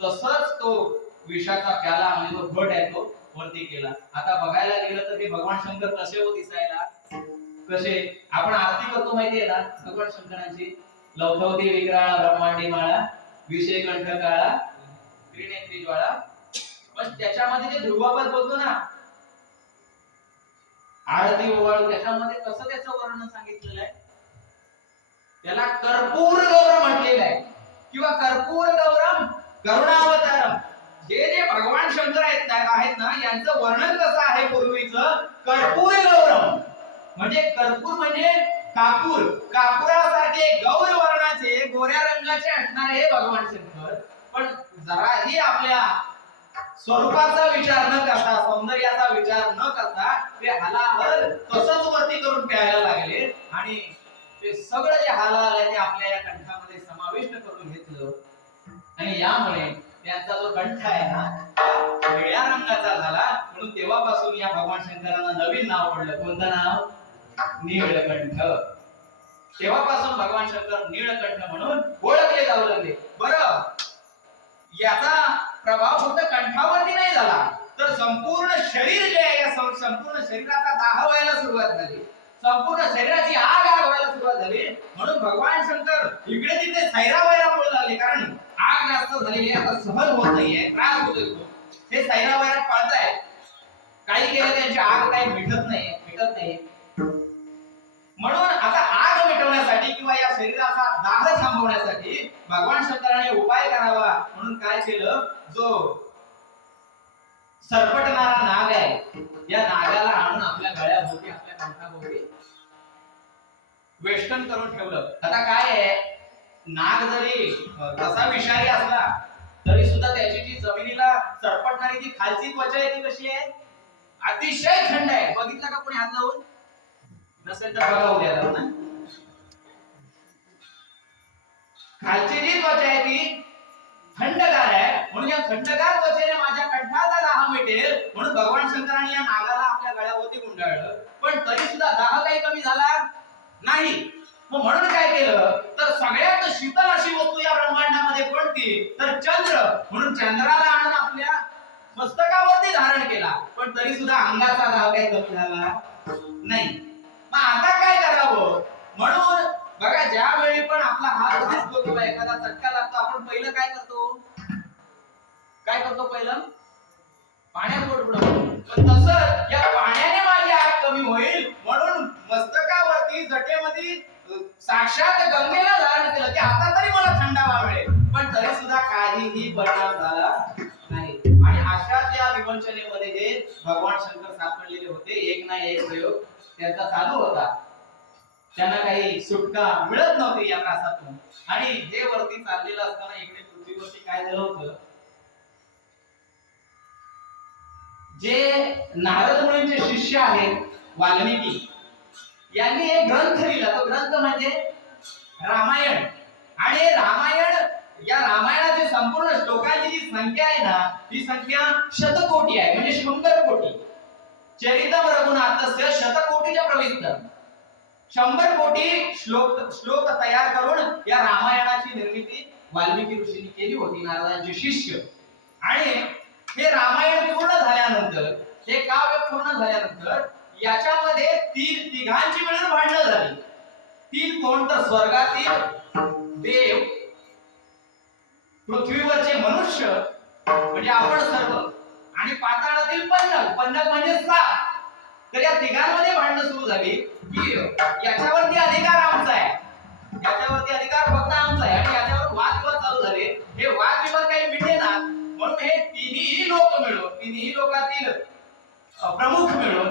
तसंच तो विषाचा प्याला म्हणजे तो घट आहे तो वरती केला. आता बघायला गेलं तर ते भगवान शंकर कसे हो दिसायला? कसे आपण आरती करतो माहितीये ना भगवान शंकरांची, लवथवती विक्राळा ब्रह्मांडी माळा, विषय कंठ काळा, त्रिनेत्री ज्वाळा. पण त्याच्यामध्ये जे ध्रुवापद बोलतो ना, आरती ओवाळू, त्याच्यामध्ये कसं त्याचं वर्णन सांगितलेलं आहे? त्याला कर्पूर गौरम म्हटलेलं आहे किंवा कर्पूर गौरम करुणावतारम. हे जे भगवान शंकर आहेत ना, यांचं वर्णन कसं आहे पूर्वीचं? कर्पूर गौरम म्हणजे कर्पूर म्हणजे कापूर, कापुरासारखे गौर वर्णाचे, गोऱ्या रंगाचे असणारे हे भगवान शंकर. पण जराही आपल्या स्वरूपाचा विचार न करता, सौंदर्याचा विचार न करता ते हलाहल तसंच वरती करून प्यायला लागले. आणि ते सगळं जे हालाहल आहे ते आपल्या या कंठामध्ये समाविष्ट करून घेतलं. आणि यामुळे त्यांचा जो कंठ आहे ना निळ्या रंगाचा झाला. म्हणून तेव्हापासून या भगवान शंकरांना नवीन नाव पडलं. कोणतं नाव? नीलकंठ. तेव्हापासून भगवान शंकर नीळकंठ म्हणून ओळखले जाऊ लागले. बरं, याचा प्रभाव फक्त कंठावरती नाही झाला, तर संपूर्ण शरीर जे आहे, या संपूर्ण शरीराचा दाह व्हायला सुरुवात झाली, संपूर्ण शरीराची आग व्हायला सुरुवात झाली. म्हणून भगवान शंकर इकडे तिथे सैरावैरा पडू लागले, कारण आग जास्त झालेली आहे, आता सहन होत नाहीये, त्रास होतोय. हे सैरावैरा पाळताय, काही केलं त्यांची आग काही मिटत नाही. म्हणून आता आग मिटवण्यासाठी किंवा या शरीराचा दाह थांबवण्यासाठी भगवान शंकराने उपाय करावा म्हणून काय केलं, जो सरपटणारा नाग आहे या नागाला आणून आपल्या गळ्याभोवती, आपल्या कंठाभोवती वेष्टन करून ठेवलं. आता काय आहे, नाग जरी तसा विषारी असला तरी सुद्धा त्याची जी जमिनीला सरपटणारी जी खालची त्वचा आहे ती कशी आहे, अतिशय थंड आहे. बघितलं का कोणी हात लावून? नसेल तर बघा उद्या ना. खालची जी त्वचा आहे ती थंडगार आहे, म्हणून या थंडगार त्वचेने माझ्या कंठाचा दाह मिटेल म्हणून भगवान शंकरांनी या नागाला आपल्या गळ्याभोवती गुंडाळलं. पण तरी सुद्धा दाह काही कमी झाला नाही. मग म्हणून काय केलं, तर सगळ्यात शीतल अशी वस्तू या ब्रह्मांडामध्ये कोणती, तर चंद्र. म्हणून चंद्राला आणून आपल्या मस्तकावरती धारण केला, पण तरी सुद्धा अंगाचा दाह काही कमी झाला नाही. मग आता काय करावं, म्हणून बघा ज्यावेळी पण आपला हात भाजतो किंवा एखादा चटका लागतो, आपण पहिलं काय करतो, पहिलं पाण्यात बोट बुडवतो. पण तसं या पाण्याने माझी आग कमी होईल म्हणून मस्तकावरती जटेमध्ये साक्षात गंगेला धारण केलं की आता तरी मला थंडावा मिळेल. पण तरी सुद्धा काहीही परिणाम झाला नाही. आणि अशाच या विवंचनेमध्ये जे भगवान शंकर सापडलेले होते, एक ना एक प्रयोग त्यांचा चालू होता. त्यांना काही सुटका मिळत नव्हती या त्रासातून. आणि हे वरती चाललेलं असताना इकडे पृथ्वीवरती काय झालं होतं, जे नारद मुनींचे शिष्य आहेत वाल्मिकी यांनी एक ग्रंथ लिहिला. तो ग्रंथ म्हणजे रामायण. आणि रामायण, या रामायणाची संपूर्ण श्लोकांची जी संख्या आहे ना, ती संख्या शतकोटी आहे, म्हणजे 100 कोटी. चरितम रघुनाथस्य शतकोटीच्या प्रविष्टम. 100 कोटी श्लोक तयार करून या रामायणाची निर्मिती वाल्मिकी ऋषींनी केली होती, नारदांचे शिष्य. आणि हे रामायण पूर्ण झाल्यानंतर, हे काव्य पूर्ण झाल्यानंतर याच्यामध्ये तिघांची मिळून भांडणं झाली. तीन कोण, तर स्वर्गातील देव, पृथ्वीवरचे मनुष्य म्हणजे आपण सर्व, आणि पाताळातील पन्नग म्हणजे साप. तर या तिघांमध्ये भांडणं सुरू झाली की याच्यावरती अधिकार आमचा आहे, याच्यावरती अधिकार फक्त आमचा आहे, आणि याच्यावर वादविवाद चालू झाले. हे वादविवाद काही मिटे ना, म्हणून हे तिन्ही लोक मिळून, तिन्ही लोकातील प्रमुख मिळून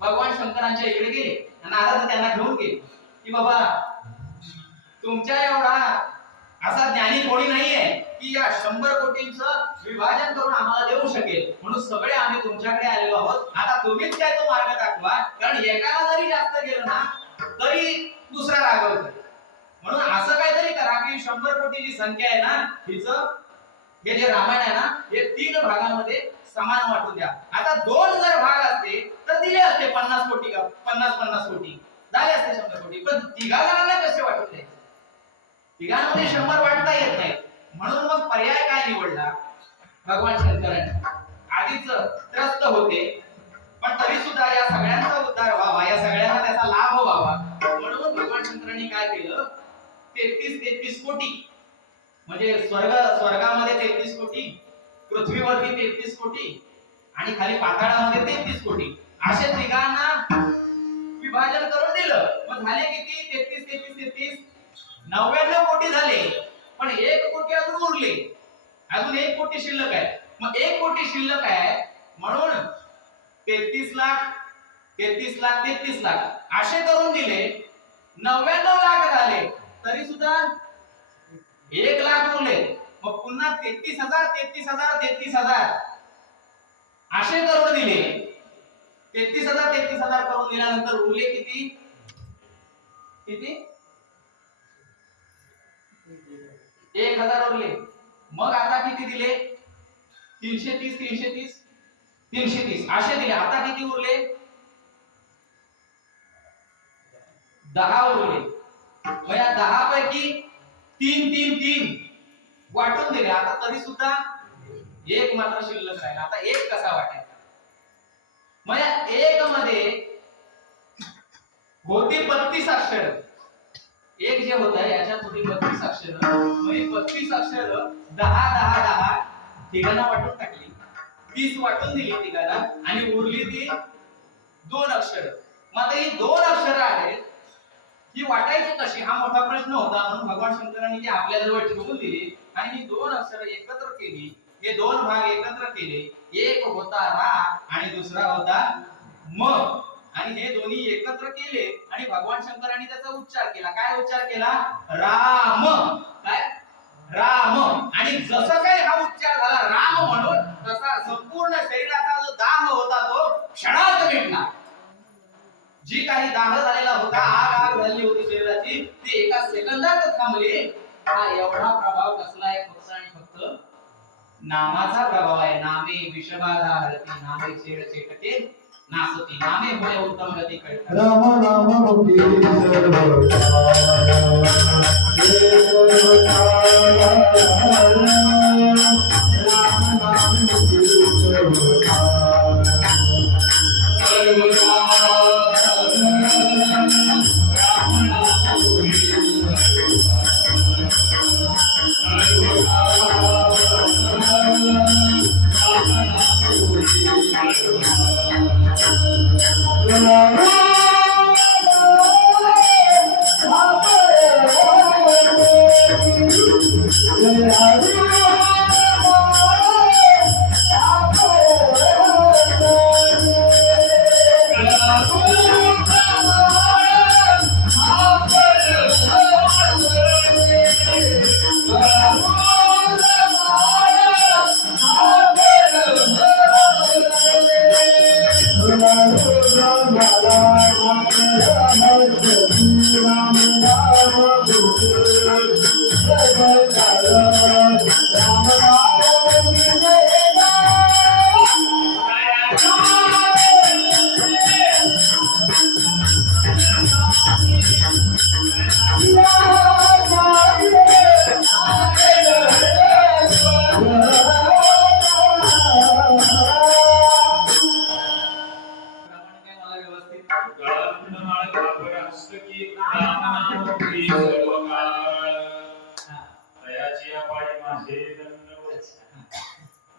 भगवान शंकरांच्या इकडे गेले. नारद त्यांना घेऊन गेले की बाबा तुमच्या एवढा असा ज्ञानी कोणी नाहीये की या 100 कोटींचं विभाजन करून आम्हाला देऊ शकेल, म्हणून सगळे आम्ही तुमच्याकडे आलेलो आहोत. आता तुम्हीच काय तो मार्ग दाखवा, कारण एकाला जरी जास्त गेलं ना तरी दुसरा रागवतो. म्हणून असं काहीतरी करा की 100 कोटी जी संख्या आहे ना, हिचं हे जे रामायण आहे ना, हे 3 भागामध्ये समान वाटून द्या. आता 2 जर भाग असते तर दिले असते 50 कोटी का 50 कोटी झाले असते 100 कोटी. पण तिघा जणांना कसे वाटून द्यायचे, तिघांमध्ये 100 वाटता येत नाही. म्हणून मग पर्याय काय निवडला भगवान शंकरांनी. आधीच त्रस्त होते, पण तरी सुद्धा या सगळ्यांचा उद्धार व्हावा, या सगळ्यांना त्याचा लाभ व्हावा, म्हणून भगवान शंकरांनी काय केलं, 33 कोटी म्हणजे स्वर्गामध्ये 33 कोटी, पृथ्वीवरती 33 कोटी आणि खाली पाताळामध्ये 33 कोटी असे तिघांना विभाजन करून दिलं. मग झाले किती, 33 99 कोटी झाले. पण 1 कोटी अजून उरले, अजून 1 कोटी शिल्लक आहे. मग 1 कोटी शिल्लक आहे म्हणून 33 लाख असे करून दिले. 99 लाख झाले तरी सुद्धा 1 लाख उरले. मग पुन्हा 33,000 असे करून दिले. 33,000 करून दिल्यानंतर उरले किती 1,000 उरले. मग आता किती दिले, 330 असे दिले. आता किती उरले, 10 उरले. मग या 10 पैकी 3 3 3 वाटून दिले. आता तरी सुद्धा एक मात्र शिल्लक राहिला. आता एक कसा वाटायचा? मग या एक मध्ये होती 32 अक्षर. एक जे होत आहे याच्यात होती 32 अक्षर. मग 32 अक्षर 10 10 10 तिघांना वाटून टाकली. 30 वाटून दिली तिघांना आणि उरली ती 2 अक्षर. मग आता ही 2 अक्षर आहेत ही वाटायची कशी हा मोठा प्रश्न होता. म्हणून भगवान शंकरांनी ती आपल्या जवळ ठेवून दिली आणि ही 2 अक्षर एकत्र केली. हे 2 भाग एकत्र केले. एक होता रा आणि दुसरा होता म. आणि हे दोन्ही एकत्र केले आणि भगवान शंकरांनी त्याचा उच्चार केला. काय उच्चार केला? राम. काय? राम. आणि जसं काही हा उच्चार झाला राम म्हणून तसा संपूर्ण शरीराचा जो दाह होता तो क्षणात मिटला. जी काही दाह झालेला होता, आग झाली होती शरीराची, ती एका सेकंदात थांबली. हा एवढा प्रभाव कसला आहे? फक्त आणि फक्त नामाचा प्रभाव आहे. नामे विषबाधा हरती, नामे छेड चेटके नासती, नामे होय उत्तम गती कळत. राम नाम मुक्ती सर्व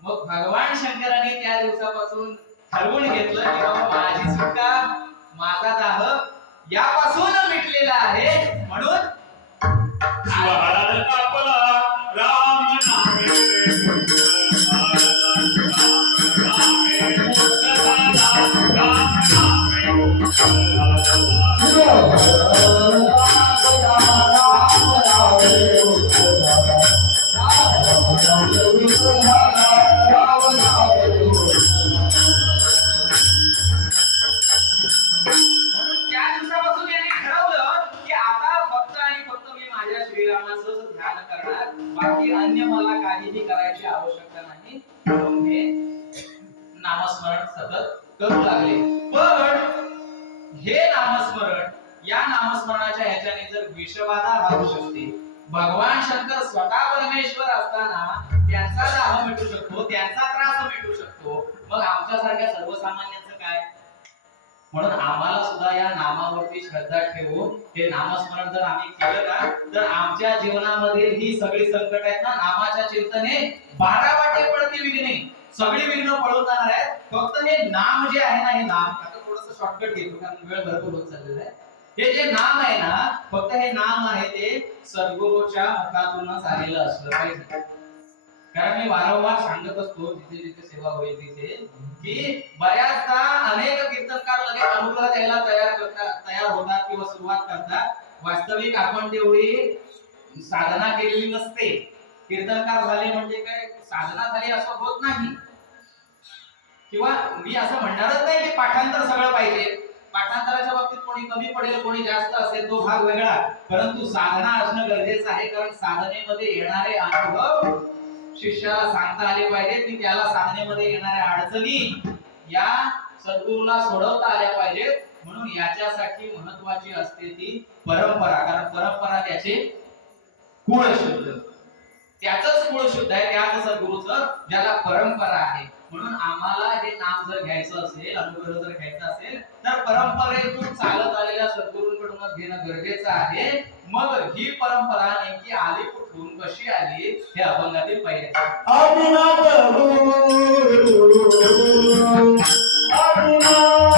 मग भगवान शंकराने त्या दिवसापासून ठरवून घेतलं की बाबा माझी सुटका, माझा दाह यापासून मिटलेला आहे. म्हणून राम नामे बाकी अन्य मला काहीही करायची आवश्यकता नाही. म्हणून हे नामस्मरण सतत करू लागले. पण हे नामस्मरण, या नामस्मरणाच्या ह्याच्याने जर विषबाधा राहू शकते. भगवान शंकर स्वतः परमेश्वर असताना त्यांचा दाह मिटू शकतो, त्यांचा त्रास मिटू शकतो. मग आमच्यासारख्या सर्वसामान्यांचं काय? म्हणून आम्हाला सुद्धा या नामावरती श्रद्धा ठेवून हे नामस्मरण जर आम्ही केलं ना तर आमच्या जीवनामधील ही सगळी संकट आहेत ना नामाच्या चिंतने 12 वाटे पडती विघ्ने, सगळी विघ्न पळून जाणार आहेत. फक्त हे नाम जे आहे ना, हे नाम आता थोडंसं शॉर्टकट घेतो कारण वेळ भरपूर होत चाललेला आहे. हे जे नाम आहे ना, फक्त हे नाम आहे ते सद्गुरूच्या मुखातूनच आलेलं असलं पाहिजे. कारण मी वारंवार सांगत असतो जिथे जिथे सेवा होईल तिथे की बऱ्याचदा अनेक कीर्तनकार लगेच अनुग्रह द्यायला तयार होतात किंवा सुरुवात करतात. वास्तविक आपण तेवढी साधना केलेली नसते. कीर्तनकार झाले म्हणजे काय साधना झाली असं होत नाही. किंवा मी असं म्हणणारच नाही की पाठांतर सगळं पाहिजे. पाठांतराच्या बाबतीत कोणी कमी पडेल कोणी जास्त असेल तो भाग वेगळा, परंतु साधना असणं गरजेचं आहे. कारण साधनेमध्ये येणारे अनुभव शिष्याला सांगता आले पाहिजे की त्याला साधनेमध्ये येणाऱ्या अडचणी या सद्गुरूला सोडवता आल्या पाहिजेत. म्हणून याच्यासाठी महत्वाची असते ती परंपरा, कारण परंपरा त्याचे कुळ शुद्ध, त्याचंच कुळ शुद्ध आहे, त्याच सद्गुरूचं ज्याला परंपरा आहे. म्हणून आम्हाला हे नाम जर घ्यायचं असेल, अनुग्रह जर घ्यायचा असेल, तर परंपरेतून चालत आलेल्या सद्गुरूंकडूनच घेणं गरजेचं आहे. मग ही परंपरा नेमकी आली कुठून, कशी आली, हे अभंगातील पहिले आदिनाथ आदिनाथ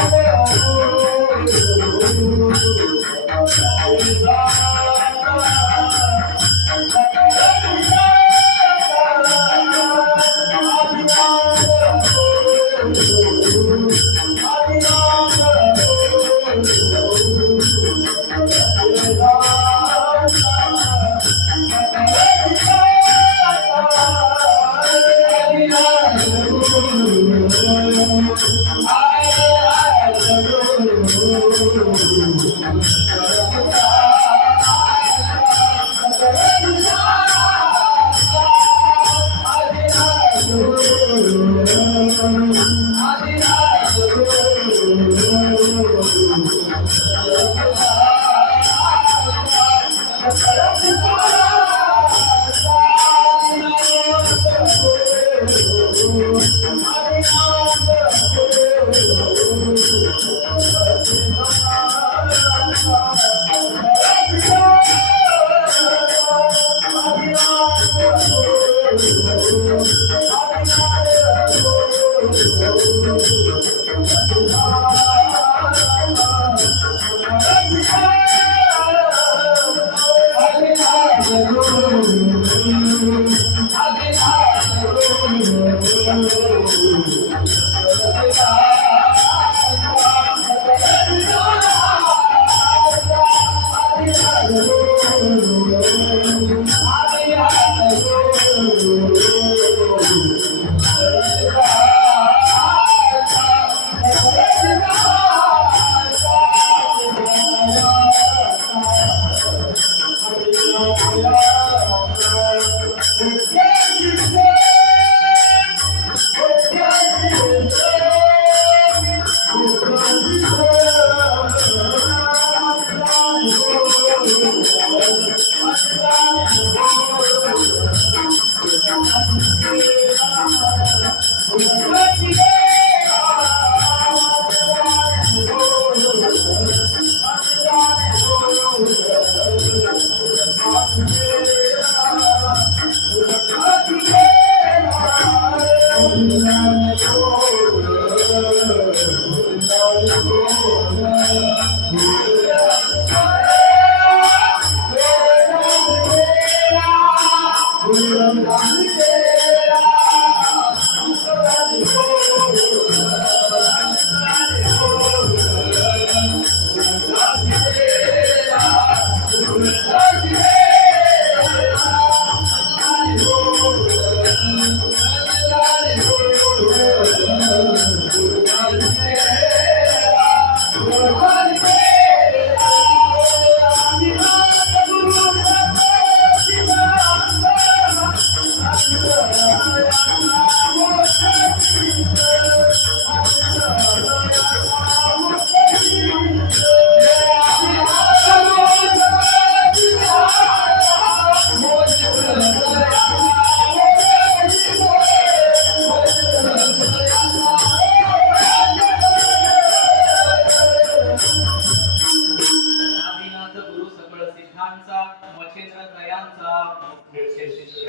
गुरु सकळ सिद्धांचा, मच्छिंद्र दयांचा मुख्य शिष्य.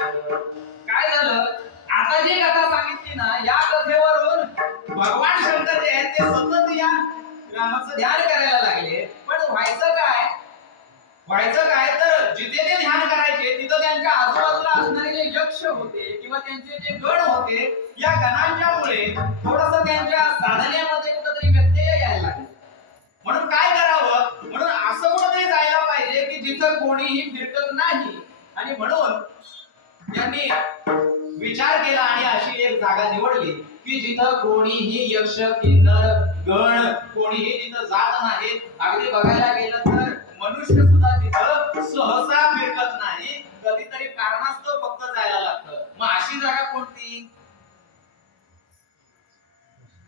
काय झालं, आता जी कथा सांगितली ना, या कथेवरून भगवान शंकर जे आहेत ते सतत या रामाचं ध्यान करायला लागले. पण व्हायचं काय तर जिथे ते ध्यान करायचे तिथं त्यांच्या आजूबाजूला असणारे जे यक्ष होते किंवा त्यांचे जे गण होते, या गणांच्या मुळे थोडंसं त्यांच्या साधनेमध्ये कुठेतरी व्यत्यय यायला लागले. म्हणून काय करावं, म्हणून असं कुठेतरी जायला पाहिजे की जिथं कोणीही फिरकत नाही. आणि म्हणून त्यांनी विचार केला आणि अशी एक जागा निवडली की जिथं कोणीही यक्ष किन्नर गण कोणीही तिथं जात नाही. अगदी बघायला गेलं तर मनुष्य सुद्धा तिथं सहसा फिरकत नाही, कधीतरी कारणास्तव फक्त जायला लागतं. मग अशी जागा कोणती?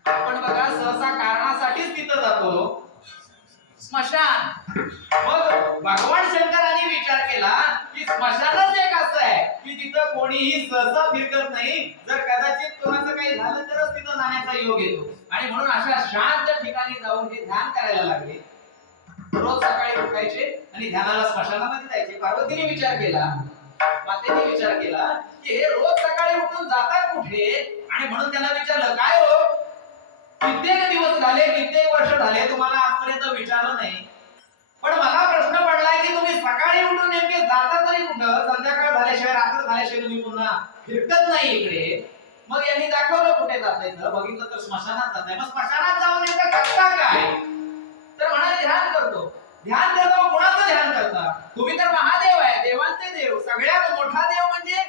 आपण बघा सहसा कारणासाठीच तिथं जातो. स्मशान. मग भगवान शंकरांनी विचार केला की स्मशानच एक असं आहे की तिथं कोणीही सहसा फिरकत नाही. जर कदाचित कोणाचं काही झालं तरच तिथं जाण्याचा योग येतो. आणि म्हणून अशा शांत ठिकाणी जाऊन हे ध्यान करायला लागले. रोज सकाळी उठायचे आणि ध्यानाला स्मशानामध्ये जायचे. पार्वतीने विचार केला, मातेने विचार केला की हे रोज सकाळी उठून जातात कुठे. आणि म्हणून त्यांना विचारलं, काय हो, कित्येक दिवस झाले, कित्येक वर्ष झाले तुम्हाला आजपर्यंत विचारलं नाही. पण मला प्रश्न पडलाय की तुम्ही सकाळी उठून नेमके जाता तरी कुठं. संध्याकाळ झाल्याशिवाय, रात्र झाल्याशिवाय तुम्ही पुन्हा फिरकत नाही इकडे. मग यांनी दाखवलं कुठे जात येतं. बघितलं तर स्मशानात जात आहे. मग स्मशानात जाऊन नेमकं करता काय. तर म्हणाले ध्यान करतो. ध्यान करतो. कोणाचं ध्यान करता. तुम्ही तर महादेव आहे, देवांचे देव, सगळ्यात मोठा देव म्हणजे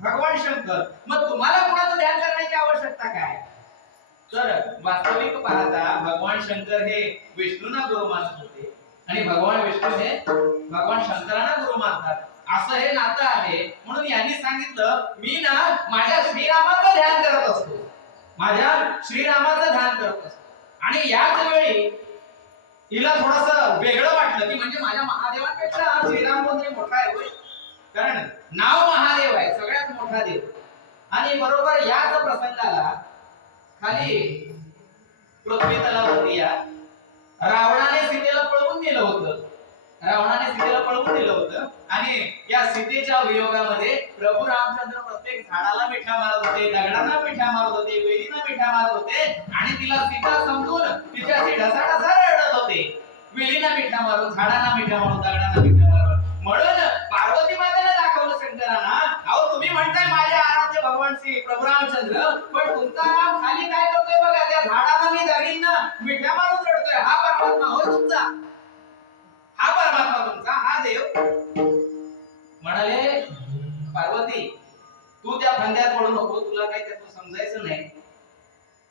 भगवान शंकर. मग तुम्हाला कोणाचं ध्यान करण्याची आवश्यकता काय. तर वास्तविक पाहता भगवान शंकर हे विष्णूंना गुरु मानत होते आणि भगवान विष्णू हे भगवान शंकरांना गुरु मानतात. असं हे नातं आहे. म्हणून यांनी सांगितलं, मी ना माझ्या श्रीरामाचं ध्यान करत असतो, माझ्या श्रीरामाचं ध्यान करत असतो. आणि याच वेळी हिला थोडंसं वेगळं वाटलं की म्हणजे माझ्या महादेवांपेक्षा श्रीराम कोणतरी मोठा आहे होय. कारण नाव महादेव आहे, सगळ्यात मोठा देव. आणि बरोबर याच प्रसंगाला खाली पृथ्वी तलावरती या रावणाने सीतेला पळवून नेलं होतं. रावणाने सीतेला पळवून नेलं होतं. आणि या सीतेच्या वियोगामध्ये प्रभू रामचंद्र प्रत्येक झाडाला मिठ्या मारत होते, दगडांना मिठ्या मारत होते, वेलींना मिठ्या मारत होते. आणि तिला सीता समजून तिच्याशी ढसाढसा रडत होते. वेलींना मिठ्या मारून, झाडांना मिठ्या मारून, दगडांना मिठ्या मारून. म्हणून पार्वती मातेने दाखवलं शंकरांना, अहो तुम्ही म्हणताय माझे आराध्य भगवान श्री प्रभू रामचंद्र, पण तुमचा राम खाली काय करतोय बघा, त्या झाडांना आणि दगडींना मिठ्या मारून रडतोय. हा परमात्मा हो तुमचा, हा परमात्मा तुमचा, हा देव. म्हणाले पार्वती तू त्या फंद्यात पडू नको, तुला काही त्यातलं समजायचं नाही,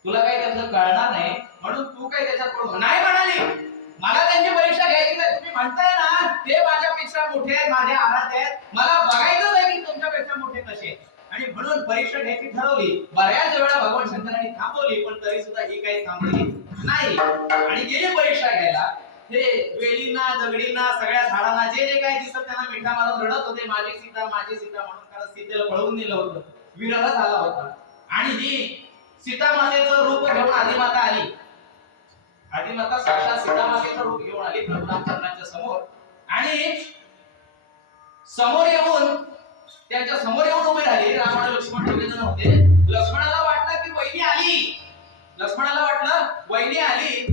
तुला काही त्यातलं कळणार नाही, म्हणून तू काही त्याच्यात पडू नाही. म्हणाली मला त्यांची परीक्षा घ्यायची नाही. तुम्ही म्हणताय ना ते माझ्यापेक्षा मोठे आहेत, माझे आराध्य आहेत, मला बघायचं नाही की तुमच्यापेक्षा मोठे कसे आहेत. आणि म्हणून परीक्षा घ्यायची ठरवली. बऱ्याच वेळा भगवान शंकरांनी थांबवली, पण तरी सुद्धा ही काही थांबली नाही. आणि गेली परीक्षा घ्यायला. ते वेलींना, दगडींना, सगळ्या झाडांना जे जे काही दिसत त्यांना मिठा मारून रडत होते, माझी सीता, माझी सीता म्हणून. कारण सीतेला पळवून नेलं होतं, विरह झाला होता. आणि ही सीता मातेचं रूप घेऊन आदिमाता आली. आदिमाता साक्षात सीता मातेचं रूप घेऊन आली प्रभू रामचंद्रांच्या समोर. आणि समोर येऊन त्यांच्या समोर येऊन उभे राहिले. राम आणि लक्ष्मण दोघे जण होते. लक्ष्मणाला वाटलं की वहिनी आली, लक्ष्मणाला वाटलं वहिनी आली.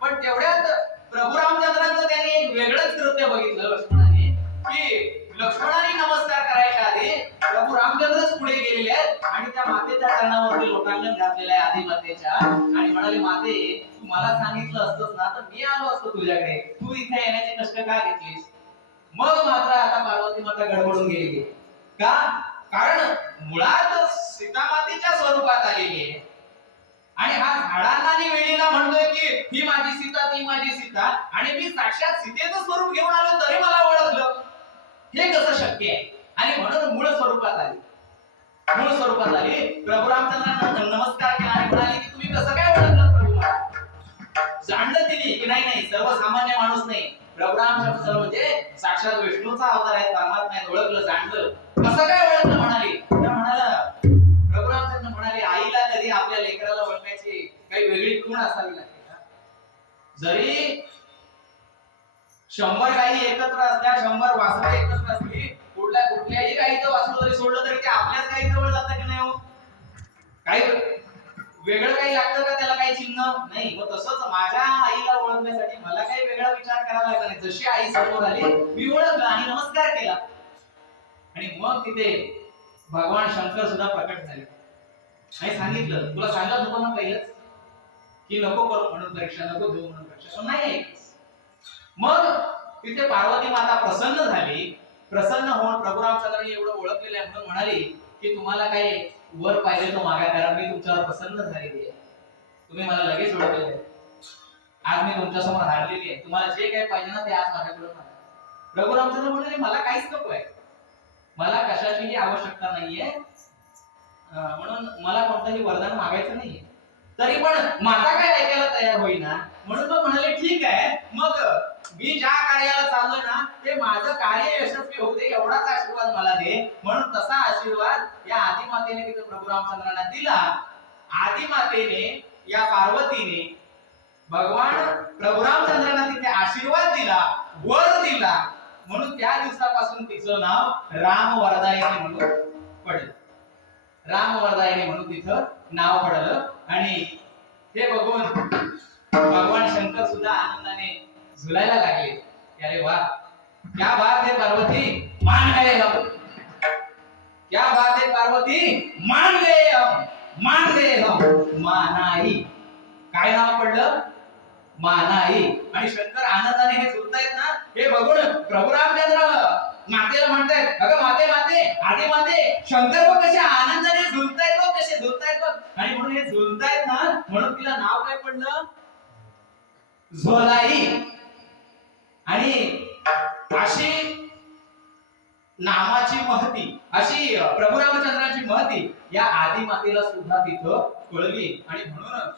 पण तेवढ्यात प्रभू रामचंद्रांचं त्यांनी एक वेगळंच कृत्य बघितलं लक्ष्मणाने, की लक्ष्मणाने नमस्कार करायच्या आधी प्रभू रामचंद्रच पुढे गेलेले आहेत आणि त्या मातेच्या चरणावरती लोटांगण घातलेलं आहे आदिमातेच्या. आणि म्हणाले, माते तू मला सांगितलं असतंस ना तर मी आलो असतो तुझ्याकडे, तू इथे येण्याचे कष्ट का घेतलीस. मग मात्र आता पार्वती माता गडबडून गेली. का. कारण मुळात सीता मातेच्या स्वरूपात आलेली आहे. आणि हा झाडांना आणि वेलींना म्हणतोय की ही माझी सीता, ती माझी सीता, आणि मी साक्षात सीतेचं स्वरूप घेऊन आलो तरी मला ओळखलं. हे कसं शक्य आहे. आणि म्हणून मूळ स्वरूपात आली. मूळ स्वरूपात आली. प्रभू रामचंद्रांना नमस्कार केला आणि म्हणाली की तुम्ही कसं काय ओळखलं प्रभू मला. जाणलं तिने की नाही नाही सर्वसामान्य माणूस नाही, प्रभू रामचंद्र म्हणजे साक्षात विष्णूचा अवतार आहे, परमात्मा आहे. ओळखलं, जाणलं. कसं काय ओळखलं म्हणाली. तर म्हणाला प्रभू रामचंद्र म्हणाले, आईला कधी आपल्या लेकराला ओळखायची काही वेगळी खूण असावी लागते का. जरी 100 गायी एकत्र असल्या, 100 वासरं एकत्र असली, कुठल्याही गायीचं वासरू जरी सोडलं तरी ते आपल्याच गायीजवळ जातं की नाही हो. काही वेगळं काही लागतं का त्याला, काही चिन्ह नाही. मग तसंच माझ्या आईला ओळखण्यासाठी मला काही वेगळा विचार करावा लागला नाही. जशी आई समोर आली मी ओळखलं आणि नमस्कार केला. आणि मग तिथे भगवान शंकर सुद्धा प्रकट झाले. नाही सांगितलं, तुला सांगत होतो ना पहिलंच की नको करू म्हणून परीक्षा, नको देऊ म्हणून परीक्षा, पण नाही ऐकलं. मग तिथे पार्वती माता प्रसन्न झाली. प्रसन्न होऊन प्रभू रामचंद्रांनी एवढं ओळखलेलं आहे म्हणून म्हणाली की तुम्हाला काही वर पाहिजे तो मागा, कारण मी तुमच्यावर प्रसन्न झालेली आहे. तुम्ही मला लगेच ओळखले आहे. आज मी तुमच्या समोर हारलेली आहे. तुम्हाला जे काही पाहिजे ना ते आज माझ्याकडे मागा. प्रभू रामचंद्र म्हणाले, मला काहीच नको आहे, मला कशाचीही आवश्यकता नाहीये, म्हणून मला कोणतंही वरदान मागायचं नाहीये. तरी पण माता काय ऐकायला तयार होईना. म्हणून मग म्हणाले ठीक आहे, मग मी ज्या कार्याला चाललोय ना ते माझं कार्य यशस्वी होऊ दे एवढाच आशीर्वाद मला दे. म्हणून तसा आशीर्वाद या आदिमातेने तिथे प्रभू रामचंद्रांना दिला. आदिमातेने या पार्वतीने भगवान प्रभू रामचंद्रांना तिथे आशीर्वाद दिला, वर दिला. म्हणून त्या दिवसापासून तिचं नाव रामवरदायिनी म्हणून पडलं. रामवरदायिनी म्हणून तिचं नाव पडलं. आणि हे बघून भगवान शंकर सुद्धा आनंदाने झुलायला लागले. अरे वाह, क्या बात है पार्वती, मान गए हम. क्या बात है पार्वती, मान गए हम, मान गए हम. मानाई, काय नाव पडलं? मानाई. आणि शंकर आनंदाने हे झुलतायत ना हे बघून प्रभू रामचंद्र मातेला म्हणतायत, अगं माते माते आधी माते, शंकर बघ कसे आनंदाने झुलतायत, बघ कसे झुलतायत बघ. आणि म्हणून हे झुलतायत ना म्हणून तिला नाव काय पडलं? झोलाई. आणि अशी नामाची महती, अशी प्रभू रामचंद्राची महती या आदी मातेला सुद्धा तिथं कळली. आणि म्हणून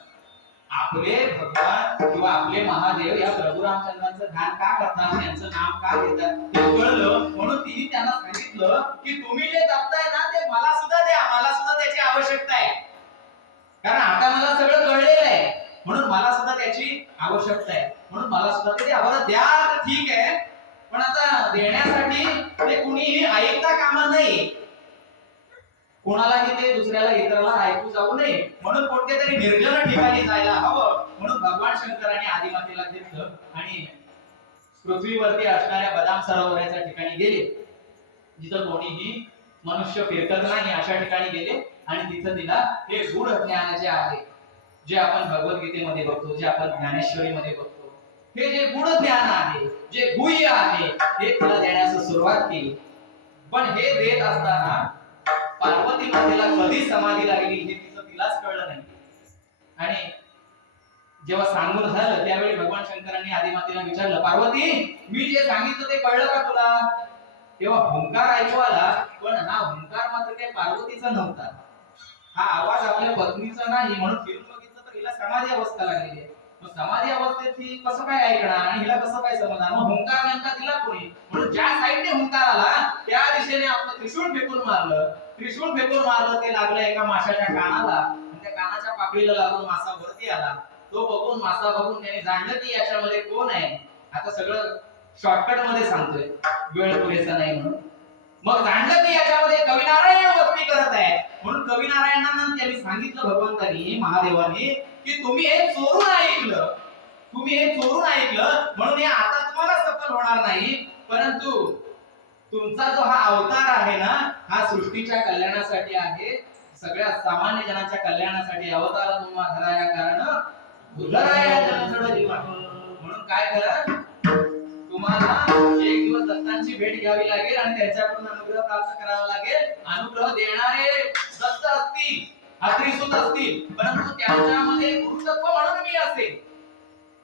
आपले भगवान किंवा आपले महादेव या प्रभू रामचंद्रांचं ध्यान का करतात, त्यांचं नाम का घेतात ते कळलं. म्हणून तिने त्यांना सांगितलं की तुम्ही जे जपताय ना ते मला सुद्धा द्या, मला सुद्धा त्याची आवश्यकता आहे. कारण आता मला सगळं कळलेलं आहे, म्हणून मला सुद्धा त्याची आवश्यकता आहे. म्हणून मला सुद्धा ते द्या. बरं द्या तर ठीक आहे, पण आता देण्यासाठी ते कुणीही ऐकता कामा नये, कोणालाही ते दुसऱ्याला इतराला ऐकू जाऊ नये. म्हणून कोणत्या तरी निर्जन ठिकाणी जायला हवं. म्हणून भगवान शंकराने आदिमातेला घेतलं आणि पृथ्वीवरती असणाऱ्या बदाम सरोवराच्या ठिकाणी गेले, जिथं कोणीही मनुष्य फिरकत नाही अशा ठिकाणी गेले. आणि तिथं तिला हे गूढ ज्ञान जे आहे, जे आपण भगवद्गीतेमध्ये बघतो, जे आपण ज्ञानेश्वरीमध्ये बघतो, हे जे गूढ ज्ञान आहे, जे गुह्य आहे, हे तिला देण्यास सुरुवात केली. पण हे देत असताना पार्वती मातेला कधी समाधी लागली हे तिलाच कळलं नाही. आणि जेव्हा सांगून झालं त्यावेळी भगवान शंकरांनी आदिमातेला विचारलं, पार्वती मी जे सांगितलं ते कळलं का तुला? तेव्हा हुंकार ऐकू आला, पण हा हुंकार मात्र काही पार्वतीचा नव्हता. हा आवाज आपल्या पत्नीचा नाही. म्हणून फिरून बघितलं तर हिला समाधी अवस्था लागलेली आहे. मग समाधी अवस्थेत ही कसं काय ऐकणार आणि हिला कसं काय समजणार? मग हुंकार नेमका दिला कोणी? म्हणून ज्या साईडने हुंकार आला त्या दिशेने आपलं त्रिशूळ फेकून मारलं. त्रिशूळ फेकून मारलं, ते लागलं एका माशाच्या कानाला. त्या कानाच्या पाकळीला लागून मासा वरती आला. तो बघून मासा बघून त्याने जाणलं की याच्यामध्ये कोण आहे. आता सगळं शॉर्टकट मध्ये सांगतोय, वेळ पुरेसा नाही म्हणून. मग जाणलं की याच्यामध्ये कविनारायण वस्ती करत आहे. म्हणून कविनारायणांना त्यांनी सांगितलं भगवंतांनी, महादेवांनी, की तुम्ही हे चोरून ऐकलं, तुम्ही हे चोरून ऐकलं म्हणून हे आता तुम्हाला सफल होणार नाही. परंतु तुमचा जो हा अवतार आहे ना हा सृष्टीच्या कल्याणासाठी आहे, सगळ्या सामान्य जनांच्या कल्याणासाठी अवतार तुम्हा धराया कारण उद्धराया जन जीवन. म्हणून काय करा, तुम्हाला एक दिवस दत्तांची भेट घ्यावी लागेल आणि त्यांच्याकडून अनुग्रह प्राप्त करावा लागेल. अनुग्रह देणारे दत्त असतील, अत्रिसूत असतील, परंतु त्यांच्यामध्ये गुरुतत्व म्हणून मी असेल,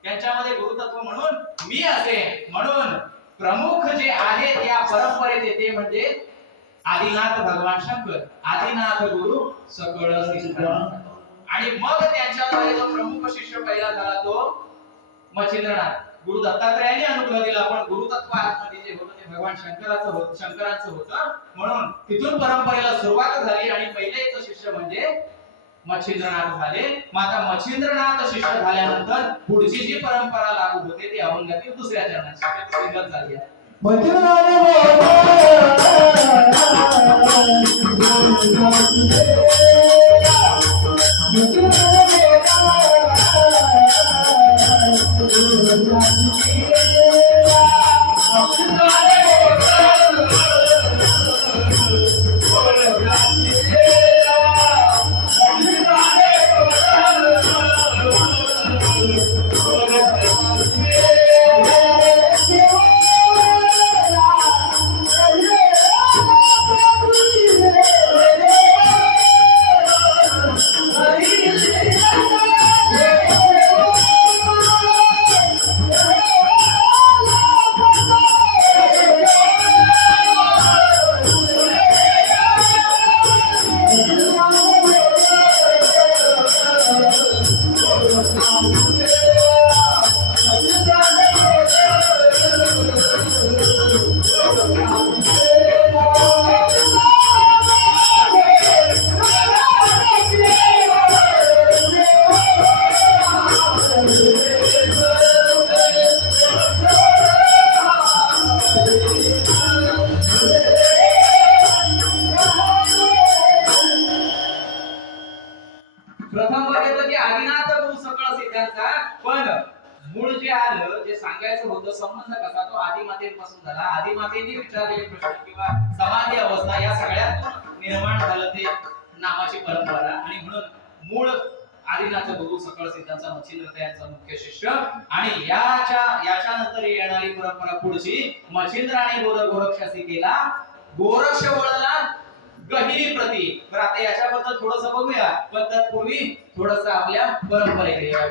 त्यांच्यामध्ये गुरुतत्व म्हणून मी असेल. म्हणून प्रमुख जे आहे या परंपरेचे ते म्हणजे आदिनाथ भगवान शंकर, आदिनाथ गुरु सकळ सिद्ध. आणि मग त्यांच्याद्वारे जो प्रमुख शिष्य पहिला झाला तो मच्छिंद्रनाथ. गुरु दत्तात्रयाने अनुग्रह दिला, पण गुरुतत्व आतमध्ये जे होतं ते भगवान शंकराचं होतं. म्हणून तिथून परंपरेला सुरुवात झाली आणि पहिलेच शिष्य म्हणजे मच्छिंद्रनाथ झाले. माता मच्छिंद्रनाथ शिष्य झाल्यानंतर पुढची जी परंपरा लागू होते ती अभंगातील दुसऱ्या चरणाची सुरुवात झाली आहे. त्यांचा, पण मूळ जे आलं, जे सांगायचं होतं, संबंध कसा तो आदिमातेपासून झाला. आदिमातेने विचारलेले प्रश्न किंवा समाधी अवस्था या सगळ्यातून निर्माण झालं ते नामाची परंपरा. आणि म्हणून मूळ आदिनाथ गुरु सकळ सिद्धांचा मच्छिंद्र यांचा मुख्य शिष्य, आणि याच्यानंतर येणारी परंपरा पुढची मच्छिंद्र आणि गोरक्षसिकेला गोरक्ष वळला गहिरी प्रती. तर आता याच्याबद्दल थोडस बघूया, पण तत्पूर्वी थोडस आपल्या परंपरेकडे या.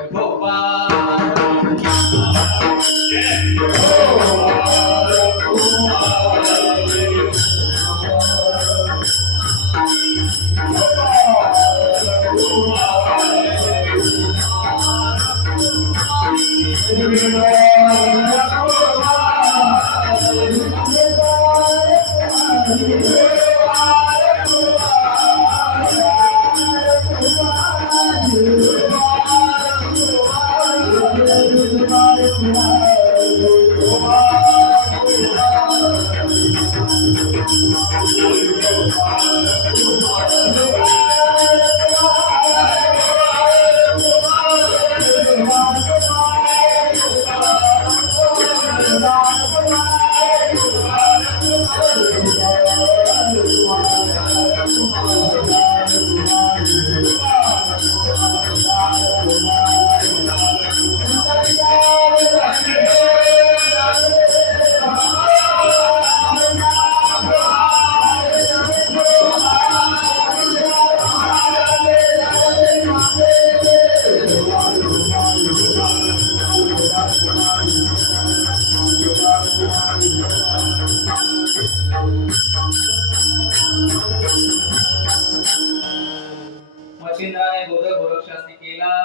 मच्छिंद्राने गोरक्षसिकेला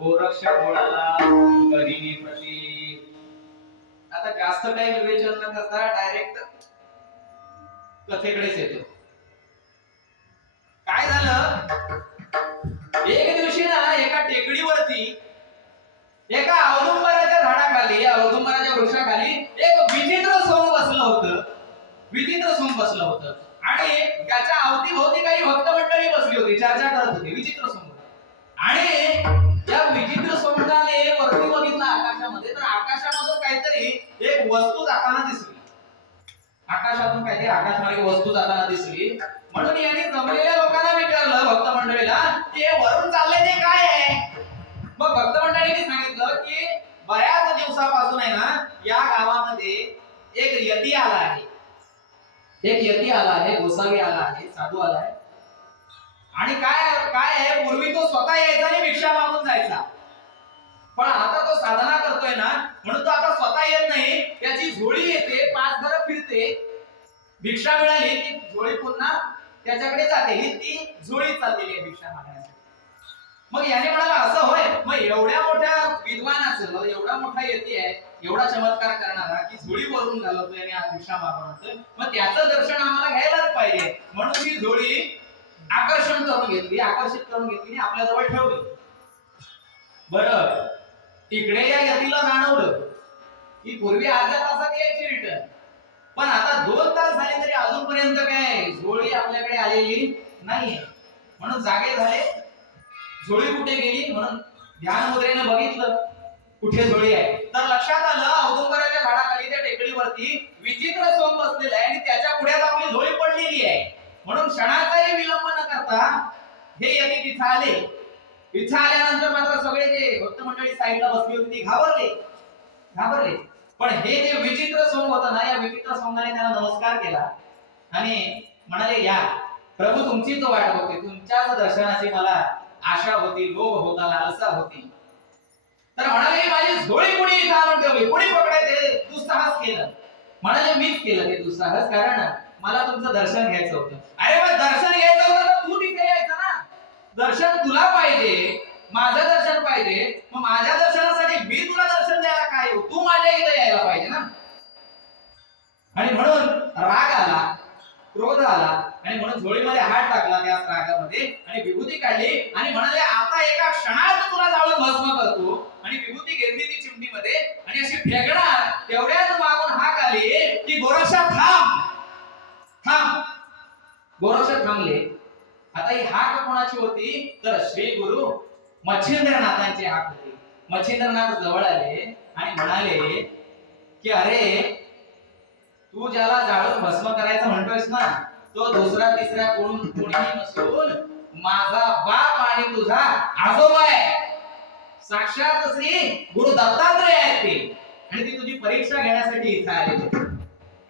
गोरक्ष वळला गहिरी प्रती. आता जास्त काही विवेचन न करता डायरेक्ट कथेकडेच येतो. काय झालं, एक दिवशी ना एका टेकडीवरती एका औदुंबराच्या झाडाखाली, औदुंबराच्या वृक्षाखाली एक विचित्र सोंग बसलं होतं. विचित्र सोंग बसलं होतं आणि त्याच्या अवतीभोवती काही भक्त मंडळी बसली होती, चर्चा करत होती. विचित्र सोंग. आणि या विचित्र सोंगाने वरती बघितलं आकाशामध्ये, तर आकाशामधून काहीतरी एक वस्तू जाताना दिसली. आकाशातून काहीतरी आकाशमार्गे वस्तू जाताना दिसली. म्हणून यांनी जमलेल्या लोकांना विचारलं, भक्त मंडळीला, की हे वरून चाललंय ते काय आहे. मग भक्त मंडळींनी सांगितलं की बऱ्याच दिवसापासून आहे ना या गावामध्ये एक यती आला आहे. एक यती आला आहे, गोसावी आला आहे, साधू आला आहे. आणि काय काय आहे, पूर्वी तो स्वतः यायचा आणि भिक्षा मागून जायचा. पण आता तो साधना करतोय ना, म्हणून तो आता स्वतः येत नाही. त्याची झोळी येते, 5 घरं फिरते, भिक्षा मिळाली की झोळी पुन्हा त्याच्याकडे जाते. ही ती झोळी चाललेली आहे भिक्षा मागण्यासाठी. मग याने म्हणाला, असं होय, मग एवढ्या मोठ्या विद्वानाचं, एवढा मोठा यती आहे, एवढा चमत्कार करणारा की झोळी वरून घालवतोय आणि आज भिक्षा मागतोय, मग त्याचं दर्शन आम्हाला घ्यायलाच पाहिजे. म्हणून ती झोळी आकर्षण करून घेतली, आकर्षित करून घेतली आणि आपल्या जवळ ठेवली. बरं, तिकडे या यतीला जाणवलं की पूर्वी अर्ध्या तासात यायची रिटर्न, पण आता 2 तास झाले तरी अजूनपर्यंत काय झोळी आपल्याकडे आलेली नाहीये. म्हणून जागे झाले, झोळी कुठे गेली म्हणून ध्यान मुद्रेने बघितलं कुठे झोळी आहे. तर लक्षात आलं, औदुंबराच्या झाडाखाली त्या टेकडीवरती विचित्र सोंग बसलेला आहे आणि त्याच्या पुढ्यात आपली झोळी पडलेली आहे. म्हणून क्षणाचाही विलंब न करता हे यती तिथं आले. इथं आल्यानंतर मात्र सगळे जे भक्त मंडळी साईडला बसली होती ती घाबरले. पण हे जे विचित्र सोंग होतं ना, या विचित्र सोंगाने त्यांना नमस्कार केला आणि म्हणाले, या प्रभू, तुमचीच वाट बघते, तुमच्याच दर्शनाची मला आशा होती, लोभ होता, लालसा होती. तर म्हणाले, माझी झोळी कोणी इथं आणून ठेवली, कोणी पकडायचे दुस्साहस केलं. म्हणाले, मीच केलं ते दुस्साहस, कारण मला तुमचं दर्शन घ्यायचं होतं. अरे मग दर्शन घ्यायचं होतं तर तू तिथे यायचं ना. दर्शन तुला पाहिजे, माझं दर्शन पाहिजे, मग माझ्या दर्शनासाठी मी तुला दर्शन द्यायला काय येऊ, तू माझ्या इथे यायला पाहिजे ना. आणि म्हणून राग आला, क्रोध आला आणि म्हणून झोळीमध्ये हात टाकला त्या रागामध्ये आणि विभूती काढली आणि म्हणाले, आता एका क्षणात तुला जाळून भस्म करतो. आणि विभूती घेतली ती चिमणीमध्ये आणि अशी फेकणार, तेवढ्याच मागून हाक आली की गोरक्षा थांब. गोरक्ष थांबले. आता ही हाक कोणाची होती, तर श्री गुरु मच्छिंद्रनाथांची हाक होती. मच्छिंद्रनाथ जवळ आले आणि म्हणाले की अरे तू ज्याला जाळून भस्म करायचं म्हणतोयस ना तो दुसरा तिसरा कोणीही नसून माझा बाप आणि तुझा आजोबा आहे. साक्षात श्री गुरु दत्तात्रय आहेत ते आणि ती तुझी परीक्षा घेण्यासाठी इथे आलेले.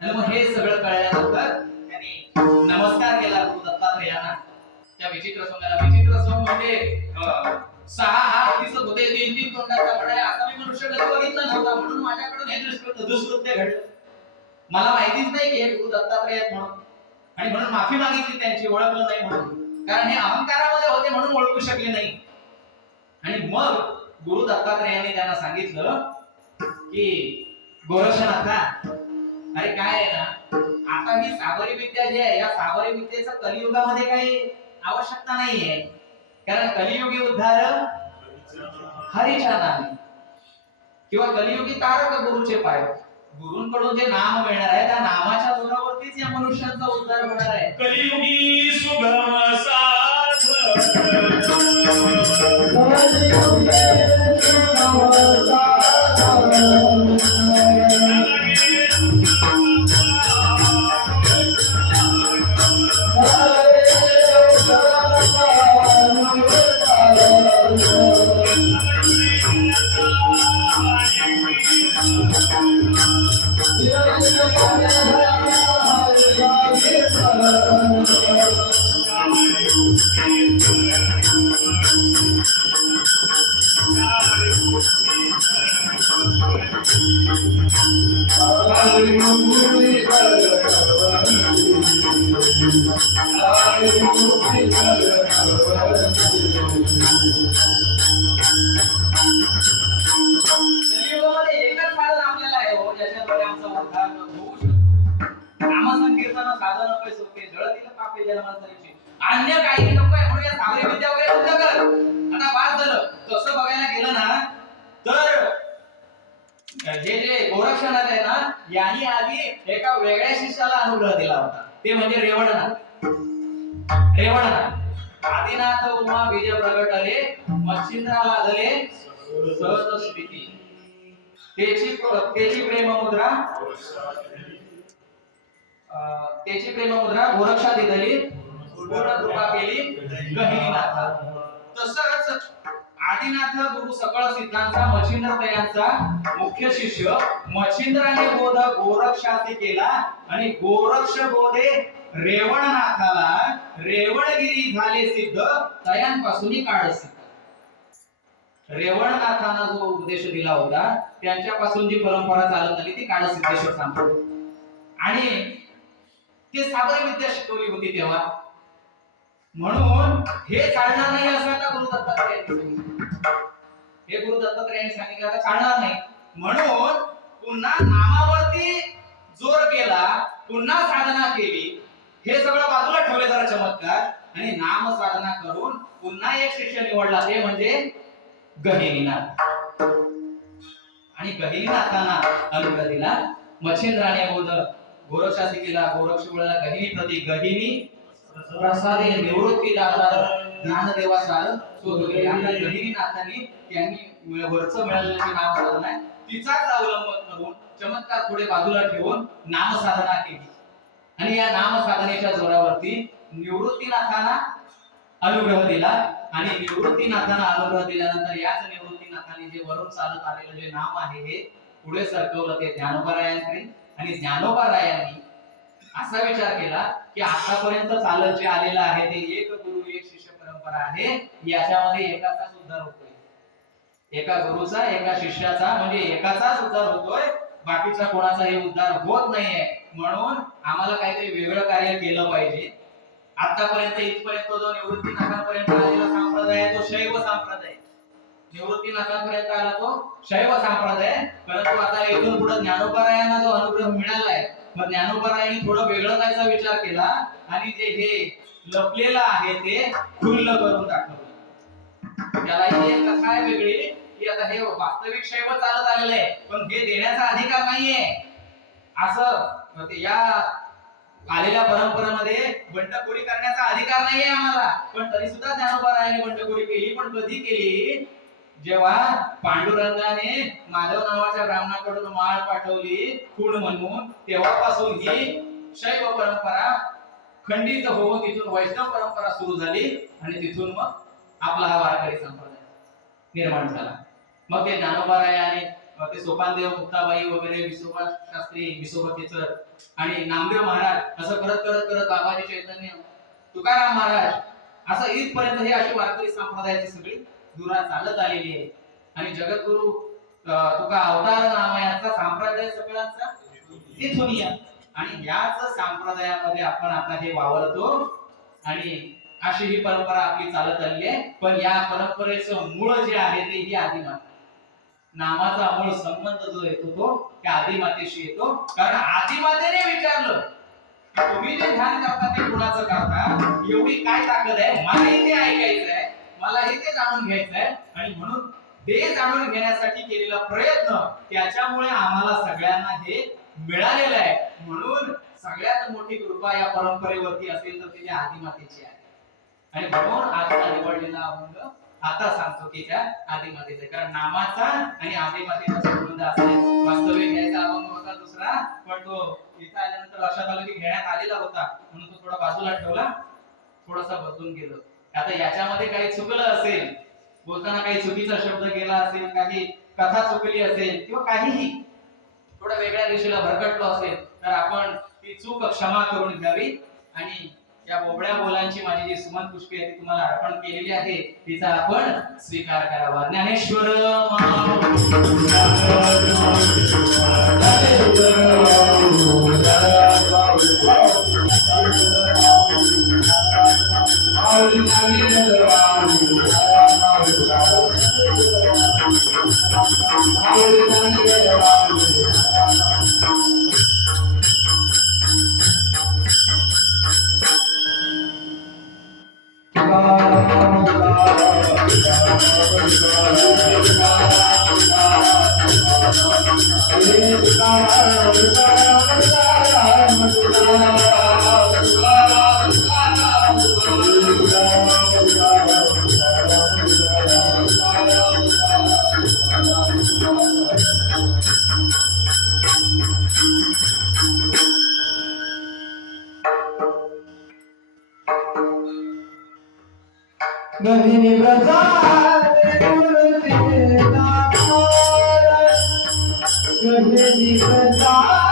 आणि मग हे सगळं कळल्यानंतर त्यांनी नमस्कार केला गुरु दत्तात्रयांना. त्या विचित्र सोंगाला विचित्र सोंग म्हणजे 6 हात दिसत होते, 3 तोंडाचा घडा असा मी मनुष्य कधी बघितला नव्हता. म्हणून माझ्याकडून हे दुष्कृत्य घडलं. मला माहितीच नाही की हे गुरु दत्तात्रय आहेत म्हणून. आणि म्हणून माफी मागितली त्यांची, ओळखलं नाही म्हणून. कारण हे अहंकारामध्ये होते म्हणून ओळखू शकले नाही. आणि मग गुरु दत्तात्रयांनी त्यांना सांगितलं की गोरक्षनाथा, अरे काय आहे ना, आता ही साबरी विद्या जी आहे या साबरी विद्येचं कलियुगामध्ये काही आवश्यकता नाहीये. कारण कलियुगी उद्धार हरीच्या नामे किंवा कलियुगी तारक गुरुचे पाय. गुरूंकडून जे नाम मिळणार आहे त्या नामाच्या जोरावरतीच या मनुष्यांचा उद्धार होणार आहे. कलियुगी सुगम साधन कलियुगामध्ये एकच साधन आपल्याला आहे हो, ज्याच्याद्वारे आमचा उद्धार होऊ शकतो. नामसंकीर्तन साधन अपेस होते, जळतील पापे जन्मांतरीची. अन्य काही नको आहे म्हणून या साबरी विद्या वगैरे बंद कर. आता बाद झालं. तसं बघायला गेलं ना तर हे जे गोरक्षनाथ आहे ना यांनी आधी एका वेगळ्या शिष्याला अनुग्रह दिला होता. ते म्हणजे रेवणनाथ. आदिनाथ उमा बीज प्रगटले मच्छिंद्राला झाले सहज स्थिती. त्याची प्रेममुद्रा गोरक्षा दिली पूर्ण कृपा केली गहिनीनाथा. तसंच आदिनाथ गुरु सकळ सिद्धांचा मच्छिंद्रतयांचा मुख्य शिष्य मच्छिंद्राने बोध गोरक्षासी केला आणि गोरक्ष बोधे रेवणनाथाला रेवणगिरी झाले सिद्ध तयांपासून काढसी. रेवणनाथांना जो उपदेश दिला होता त्यांच्यापासून जी परंपरा चालत आली ती काळसिद्धेश्वर सांगतो. आणि ते साबरी विद्या शिकवली होती तेव्हा. म्हणून हे चालणार नाही असं आता गुरु दत्तात्रयांनी सांगितलं आता चालणार नाही. म्हणून पुन्हा नामावरती जोर केला, पुन्हा साधना केली. हे सगळं बाजूला ठेवले जरा चमत्कार आणि नाम साधना करून पुन्हा एक शिष्य निवडला ते म्हणजे गहिनीनाथ. आणि गहिनीनाथांना अनुग्रह दिला. मच्छिंद्राने बोध गोरक्षासी केला, गोरक्ष बोलला गहिनी प्रती गहिनी प्रसादे निवृत्ती दातार ज्ञानदेवा सार शोधले. आणि गहिनीनाथांनी त्यांनी वरचं मिळालेलं नाम साधना आहे तिचाच अवलंब करून चमत्कार थोडे बाजूला ठेवून नाम साधना केली. आणि या नाम साधनेच्या जोरावरती निवृत्तीनाथांना अनुग्रह दिला. आणि निवृत्तीनाथांना अनुग्रह दिल्यानंतर याच निवृत्तीनाथांनी जे वरून चालत आलेलं जे नाम आहे हे पुढे सरकवलं ते ज्ञानोबारायांकडे. आणि ज्ञानोबारायांनी असा विचार केला की आतापर्यंत चालत जे आलेलं आहे ते एक गुरु एक शिष्य परंपरा आहे. याच्यामध्ये एकाचाच उद्धार होतोय. एका गुरुचा एका शिष्याचा म्हणजे एकाचाच उद्धार होतोय, बाकीचा कोणाचाही उद्धार होत नाहीये. म्हणून आम्हाला काहीतरी वेगळं कार्य केलं पाहिजे. आतापर्यंत इथपर्यंत जो निवृत्तीनाथांपर्यंत आलेला संप्रदाय आहे तो शैव संप्रदाय. निवृत्तीनाथांपर्यंत आला तो शैव संप्रदाय. परंतु आता इथून पुढे ज्ञानोबारायांना जो अनुग्रह मिळालाय मग ज्ञानोबारायांनी थोडं वेगळं करायचा विचार केला आणि जे हे लपलेलं आहे ते खुल्लं करून दाखवलं. त्याला ही एक कथा आहे वेगळी की आता हे वास्तविक शैव चालत आलेलं आहे पण हे देण्याचा अधिकार नाहीये असं या आलेल्या परंपरेमध्ये बंडखोरी करण्याचा अधिकार नाहीये आम्हाला. पण तरी सुद्धा ज्ञानोबारायांनी बंडखोरी केली. पण कधी केली? जेव्हा पांडुरंगाने माधव नावाच्या ब्राह्मणाकडून माळ पाठवली खूण म्हणून, तेव्हापासून ही शैव परंपरा खंडित होऊन तिथून वैष्णव परंपरा सुरू झाली आणि तिथून मग आपला हा वारकरी संप्रदाय निर्माण झाला. मग ते ज्ञानोबारायाने ते सोपानदेव मुक्ताबाई वगैरे विसोबा शास्त्री विसोबा केचर आणि नामदेव महाराज असं करत करत करत बाबाजी चैतन्य तुकाराम महाराज असं इथपर्यंत हे अशी वारकरी संप्रदायाची सगळी दुरा चालत आलेली आहे. आणि जगद्गुरु तुका अवतार नामयाचा संप्रदाय सगळ्यांचा इथून या आणि याच संप्रदायामध्ये आपण आता हे वावरतो आणि अशी ही परंपरा आपली चालत आलेली आहे. पण या परंपरेचं मूळ जे आहे ते ही आदिमाता, नामाचा मूळ संबंध जो येतो तो त्या आदिमातेशी येतो. कारण आदिमातेने विचारलं तुम्ही जे ध्यान करता ते कुणाचं करता, एवढी काय ताकद आहे, मलाही ते ऐकायचं आहे, मलाही ते जाणून घ्यायचं आहे. आणि म्हणून ते जाणून घेण्यासाठी केलेला प्रयत्न त्याच्यामुळे आम्हाला सगळ्यांना हे मिळालेलं आहे. म्हणून सगळ्यात मोठी कृपा या परंपरेवरती असेल तर ती आदिमातेची आहे. आणि म्हणून आजचा निवडलेला अभंग आता सांगतो की त्या आदिमातेचा, कारण नामाचा आणि आदिमातेचा संबंध असेल. वास्तविक घ्यायचा अभंग होता दुसरा, पण तो इथं आल्यानंतर लक्षात आलं की घेण्यात आलेला होता म्हणून तो थोडा बाजूला ठेवला, थोडासा बदलून गेलो. आता याच्यामध्ये काही चुकलं असेल, बोलताना काही चुकीचा शब्द गेला असेल, काही कथा चुकली असेल किंवा काहीही थोडा वेगळ्या दिशेला भरकटलो असेल तर आपण ती चूक क्षमा करून घ्यावी. आणि या बोबड्या बोलांची माझी जी सुमन पुष्पे आहे ती तुम्हाला अर्पण केलेली आहे, तिचा आपण स्वीकार करावा. ज्ञानेश्वर गहिनी प्रसाद गहिनी प्रसाद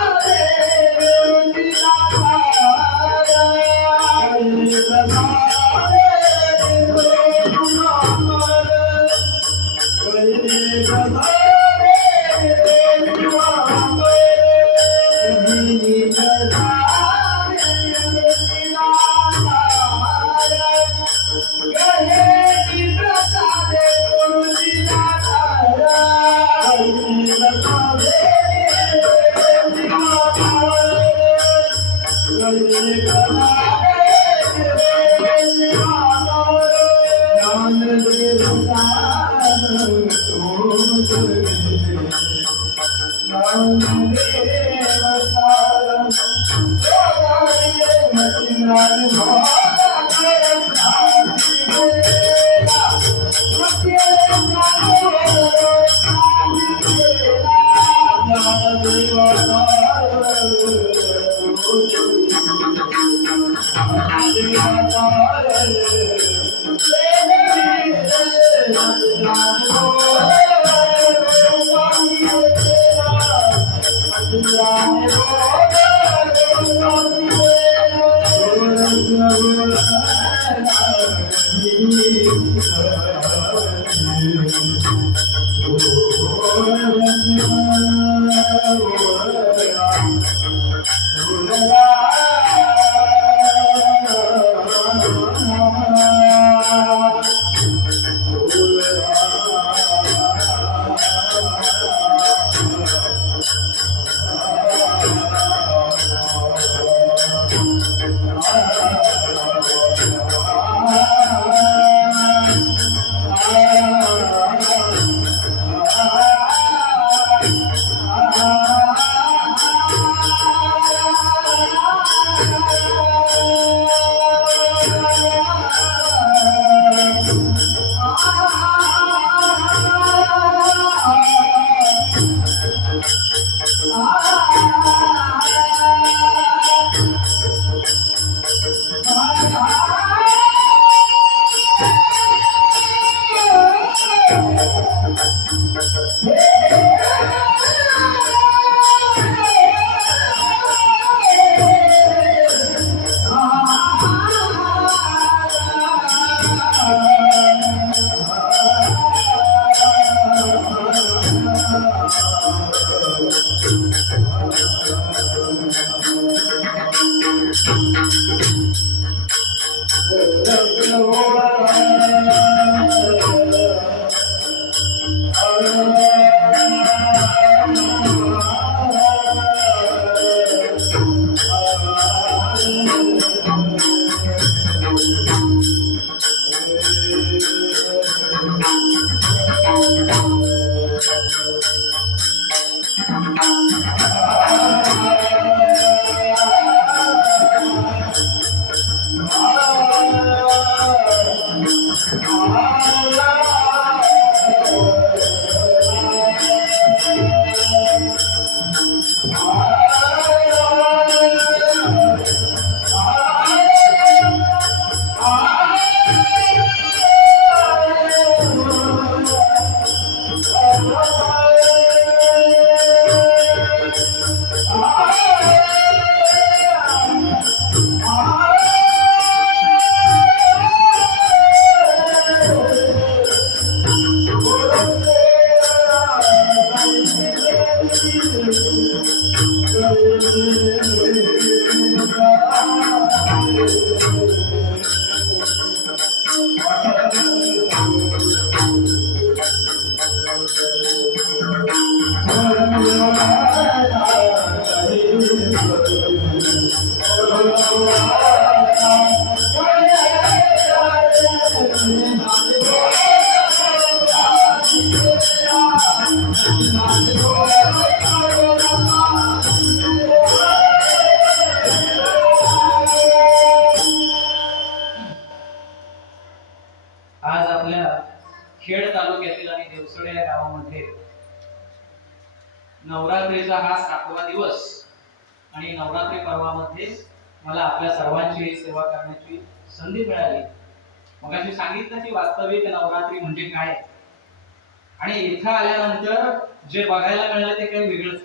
आज आपल्या खेड तालुक्यातील आणि देवसडे या गावामध्ये नवरात्रीचा हा 7वा दिवस आणि नवरात्री पर्वामध्ये मला आपल्या सर्वांची सेवा करण्याची संधी मिळाली. मगाशी सांगितलं की वास्तविक नवरात्री म्हणजे काय आणि इथं आल्यानंतर जे बघायला मिळालं ते काही वेगळंच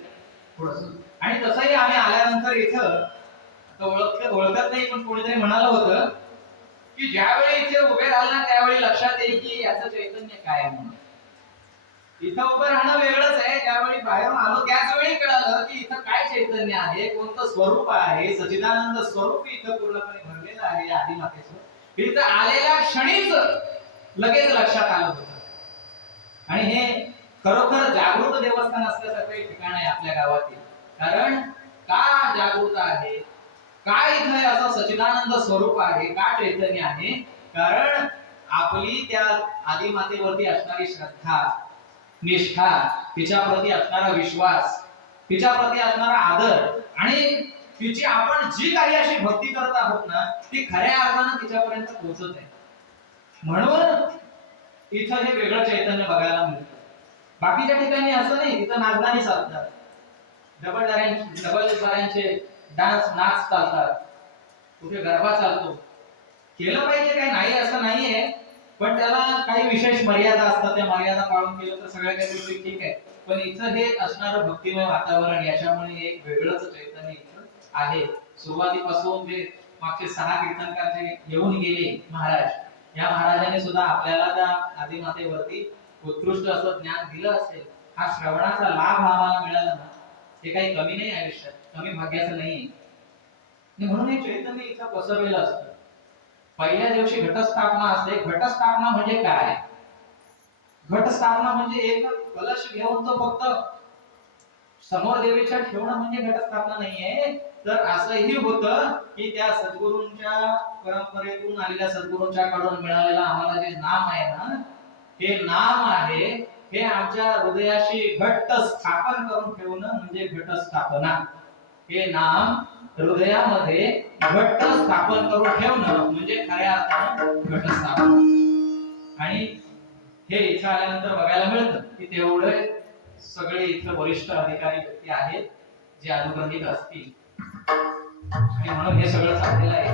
थोडस. आणि तसंही आम्ही आल्यानंतर इथं ओळखत नाही, पण कोणीतरी म्हणालं होतं की ज्यावेळी इथे उभे राहाल ना त्यावेळी लक्षात येईल की याचं चैतन्य काय आहे म्हणून. इथं उभं राहणं वेगळंच आहे, ज्यावेळी बाहेरून आलो त्याच वेळी कळालं की इथं काय चैतन्य आहे, कोणतं स्वरूप आहे. सच्चिदानंद स्वरूप इथं पूर्णपणे भरलेलं आहे आदिमातेचं. इथं आलेल्या क्षणीच लगेच लक्षात आलं होतं. आणि हे खरोखर जागृत देवस्थान असल्यासारखं एक ठिकाण आहे आपल्या गावातील. कारण का जागृत आहे, काय इथं असं सच्चिदानंद स्वरूप आहे, का चैतन्य आहे? कारण आपली त्या आदिमातेवरती असणारी श्रद्धा, निष्ठा, तिच्याप्रती असणारा विश्वास, तिच्याप्रती असणारा आदर आणि तिची आपण जी काही अशी भक्ती करत आहोत ना ती खऱ्या अर्थानं तिच्यापर्यंत पोहोचत आहे. म्हणून इथं हे वेगळं चैतन्य बघायला मिळतं. बाकीच्या ठिकाणी असं नाही, तिथं नाचगाणी चालतात, डबलदारांचे डान्स नाच चालतात, कुठे गरबा चालतो. केलं पाहिजे काय नाही असं नाहीये, पण त्याला काही विशेष मर्यादा असतात. त्या मर्यादा पाळून केलं तर सगळ्या काही गोष्टी ठीक आहे. पण इथं हे असणारं भक्तिमय वातावरण, याच्यामुळे एक वेगळंच चैतन्य इथं आहे. सुरुवातीपासून जे मागचे 6 कीर्तनकार जे येऊन गेले महाराज, या महाराजांनी सुद्धा आपल्याला त्या आदिमातेवरती उत्कृष्ट असं ज्ञान दिलं असेल. हा श्रवणाचा लाभ आम्हाला मिळाला ना, हे काही कमी नाही आयुष्यात, कमी भाग्याचं नाही. म्हणून हे चैतन्य इथं पसरलेलं असतं. पहिल्या दिवशी घटस्थापना असते. घटस्थापना म्हणजे काय? घटस्थापना म्हणजे एक कलश घेऊन तो फक्त समोर देवीच्या ठेवणं म्हणजे घटस्थापना नाहीये. तर असंही होतं की त्या सद्गुरूंच्या परंपरेतून आलेल्या सद्गुरूंच्या कडून मिळालेलं आम्हाला जे नाम आहे ना, हे नाम आहे, हे आमच्या हृदयाशी घट्ट स्थापन करून ठेवणं म्हणजे घटस्थापना. हे नाम हृदयामध्ये घट्ट स्थापन करून ठेवणं म्हणजे खऱ्या अर्थानं घटस्थापना. आणि हे इथं आल्यानंतर बघायला मिळतं की तेवढे सगळे इथं वरिष्ठ अधिकारी व्यक्ती आहेत जे अनुग्रहित असतील. आणि म्हणून हे सगळं चाललेलं आहे.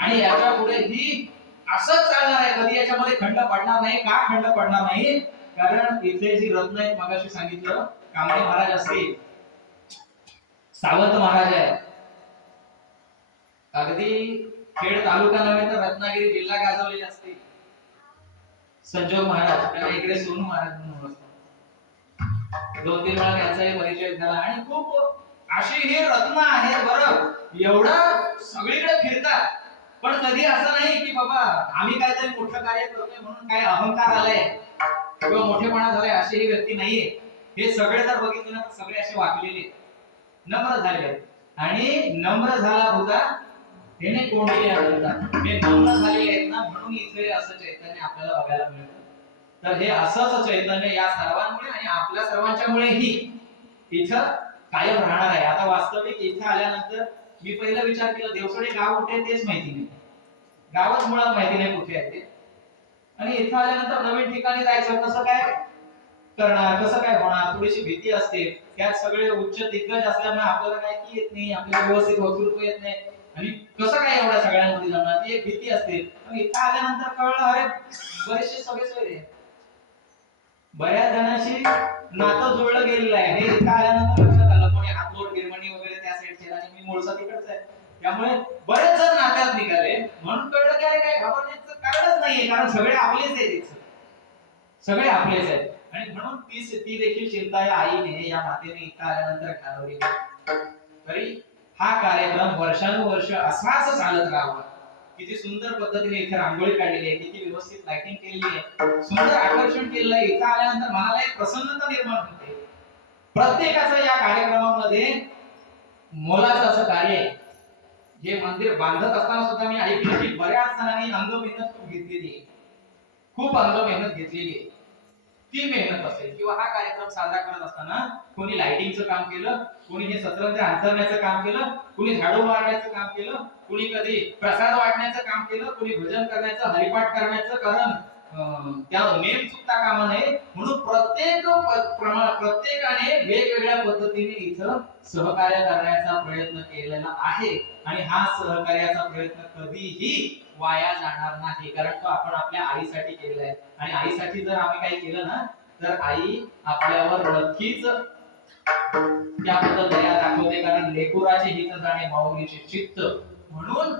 आणि याच्या पुढे ही असंच चालणार आहे. कधी याच्यामध्ये खंड पडणार नाही. का खंड पडणार नाही? कारण इथे जी रत्न आहेत, मगाशी सांगितलं, कांबळे महाराज असतील, सावंत महाराज आहे, अगदी खेड तालुका नव्हे तर रत्नागिरी जिल्हा गाजवलेले असतील, संजोग महाराज, त्यांना इकडे सोनू महाराज म्हणून ओळखतात. 2-3 वेळा त्यांचाही परिचय झाला. आणि खूप अशी हे रत्न आहेत बरं, एवढं सगळीकडे फिरतात. पण कधी असं नाही की बाबा आम्ही काहीतरी मोठं कार्य करतोय म्हणून काय अहंकार आलाय किंवा मोठेपणा झालाय, अशी ही व्यक्ती नाहीये. हे सगळे जर बघितले ना, सगळे असे वाकलेले, नम्र झाले. आणि नम्र झाला होता त्याने कोंडलेले आढळतात. हे नम्र झालेले आहेत ना, म्हणून इथे असं चैतन्य आपल्याला बघायला मिळतं. तर हे असंच चैतन्य या सर्वांमुळे आणि आपल्या सर्वांच्यामुळेही इथं कायम राहणार आहे. आता वास्तविक इथे आल्यानंतर मी पहिला विचार केला, देवसडे गाव कुठे तेच माहिती नाही. गावात मुळात माहिती नाही कुठे आहे ते. आणि इथं आल्यानंतर नवीन ठिकाणी जायचं कसं काय करणार, कसं काय होणार, थोडीशी भीती असते. त्यात सगळे उच्च दिग्गज असल्यामुळे आपल्याला काय की येत नाही, आपल्याला व्यवस्थित वक्तृत्व येत नाही आणि कसं काय एवढ्या सगळ्यांमध्ये जमणार, ती एक भीती असते. पण इथं आल्यानंतर कळलं अरे बरेचसे सगळे सोयरे, बऱ्याच जणांशी नातं जुळलं गेलेलं आहे. हे इथं आल्यानंतर लक्षात आलं. कोणी हातलोट गिरमणी वगैरे त्या साईडचे आणि मी मूळचा तिकडचा आहे, त्यामुळे बरेच जण नात्यात निघाले. म्हणून कळलं की अरे काय घाबरण्याचं कारणच नाहीये, कारण सगळे आपलेच आहेत इथं, सगळे आपलेच आहेत. आणि म्हणून ती देखील चिंता या आईने या मातेने इथं आल्यानंतर घालवली. तरी हा कार्यक्रम वर्षानुवर्ष असाच चालत राहावा. किती सुंदर पद्धतीने इथे रांगोळी काढलेली आहे, किती व्यवस्थित लाइटिंग केलेली आहे, सुंदर आकर्षण केलेलं आहे. इथं आल्यानंतर मनाला एक प्रसन्नता निर्माण होते. प्रत्येकाचं या कार्यक्रमामध्ये मोलाचं असं कार्य आहे. हे मंदिर बांधत असताना सुद्धा मी ऐकलं की बऱ्याच जणांनी अंग मेहनत खूप घेतलेली आहे, खूप अंग मेहनत घेतलेली आहे. ती मेहनत असेल किंवा हा कार्यक्रम साजरा करत असताना कोणी लाइटिंगचं काम केलं, कोणी हे सतरंज अंतरण्याचं काम केलं, कोणी झाडू मारण्याचं काम केलं, कोणी कधी प्रसाद वाटण्याचं काम केलं, कोणी भजन करण्याचं, हरिपाठ करण्याचं. कारण त्या नेम चुकता कामा नये म्हणून प्रत्येकाने वेगवेगळ्या पद्धतीने इथं सहकार्य करण्याचा प्रयत्न केलेला आहे. आणि हा सहकार्याचा प्रयत्न कधीही वाया जाणार नाही, कारण तो आपण आपल्या आईसाठी केलेला आहे. आणि आईसाठी जर आम्ही काही केलं ना तर आई आपल्यावर नक्कीच त्याबद्दल दया दाखवते, कारण लेकुराचे हित जाणे माऊलीचे चित्त. म्हणून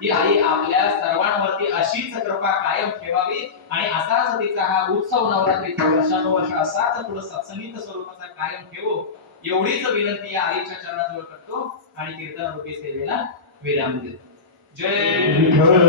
ही आई आपल्या सर्वांवरती अशीच कृपा कायम ठेवावी आणि असाच तिचा हा उत्सव नवरात्रीचा वर्षानुवर्ष असाच पुढे सत्संगीत स्वरूपाचा कायम ठेवो, एवढीच विनंती या आईच्या चरणाजवळ करतो आणि कीर्तन रूपी सेवेला विराम देतो. जय भगवान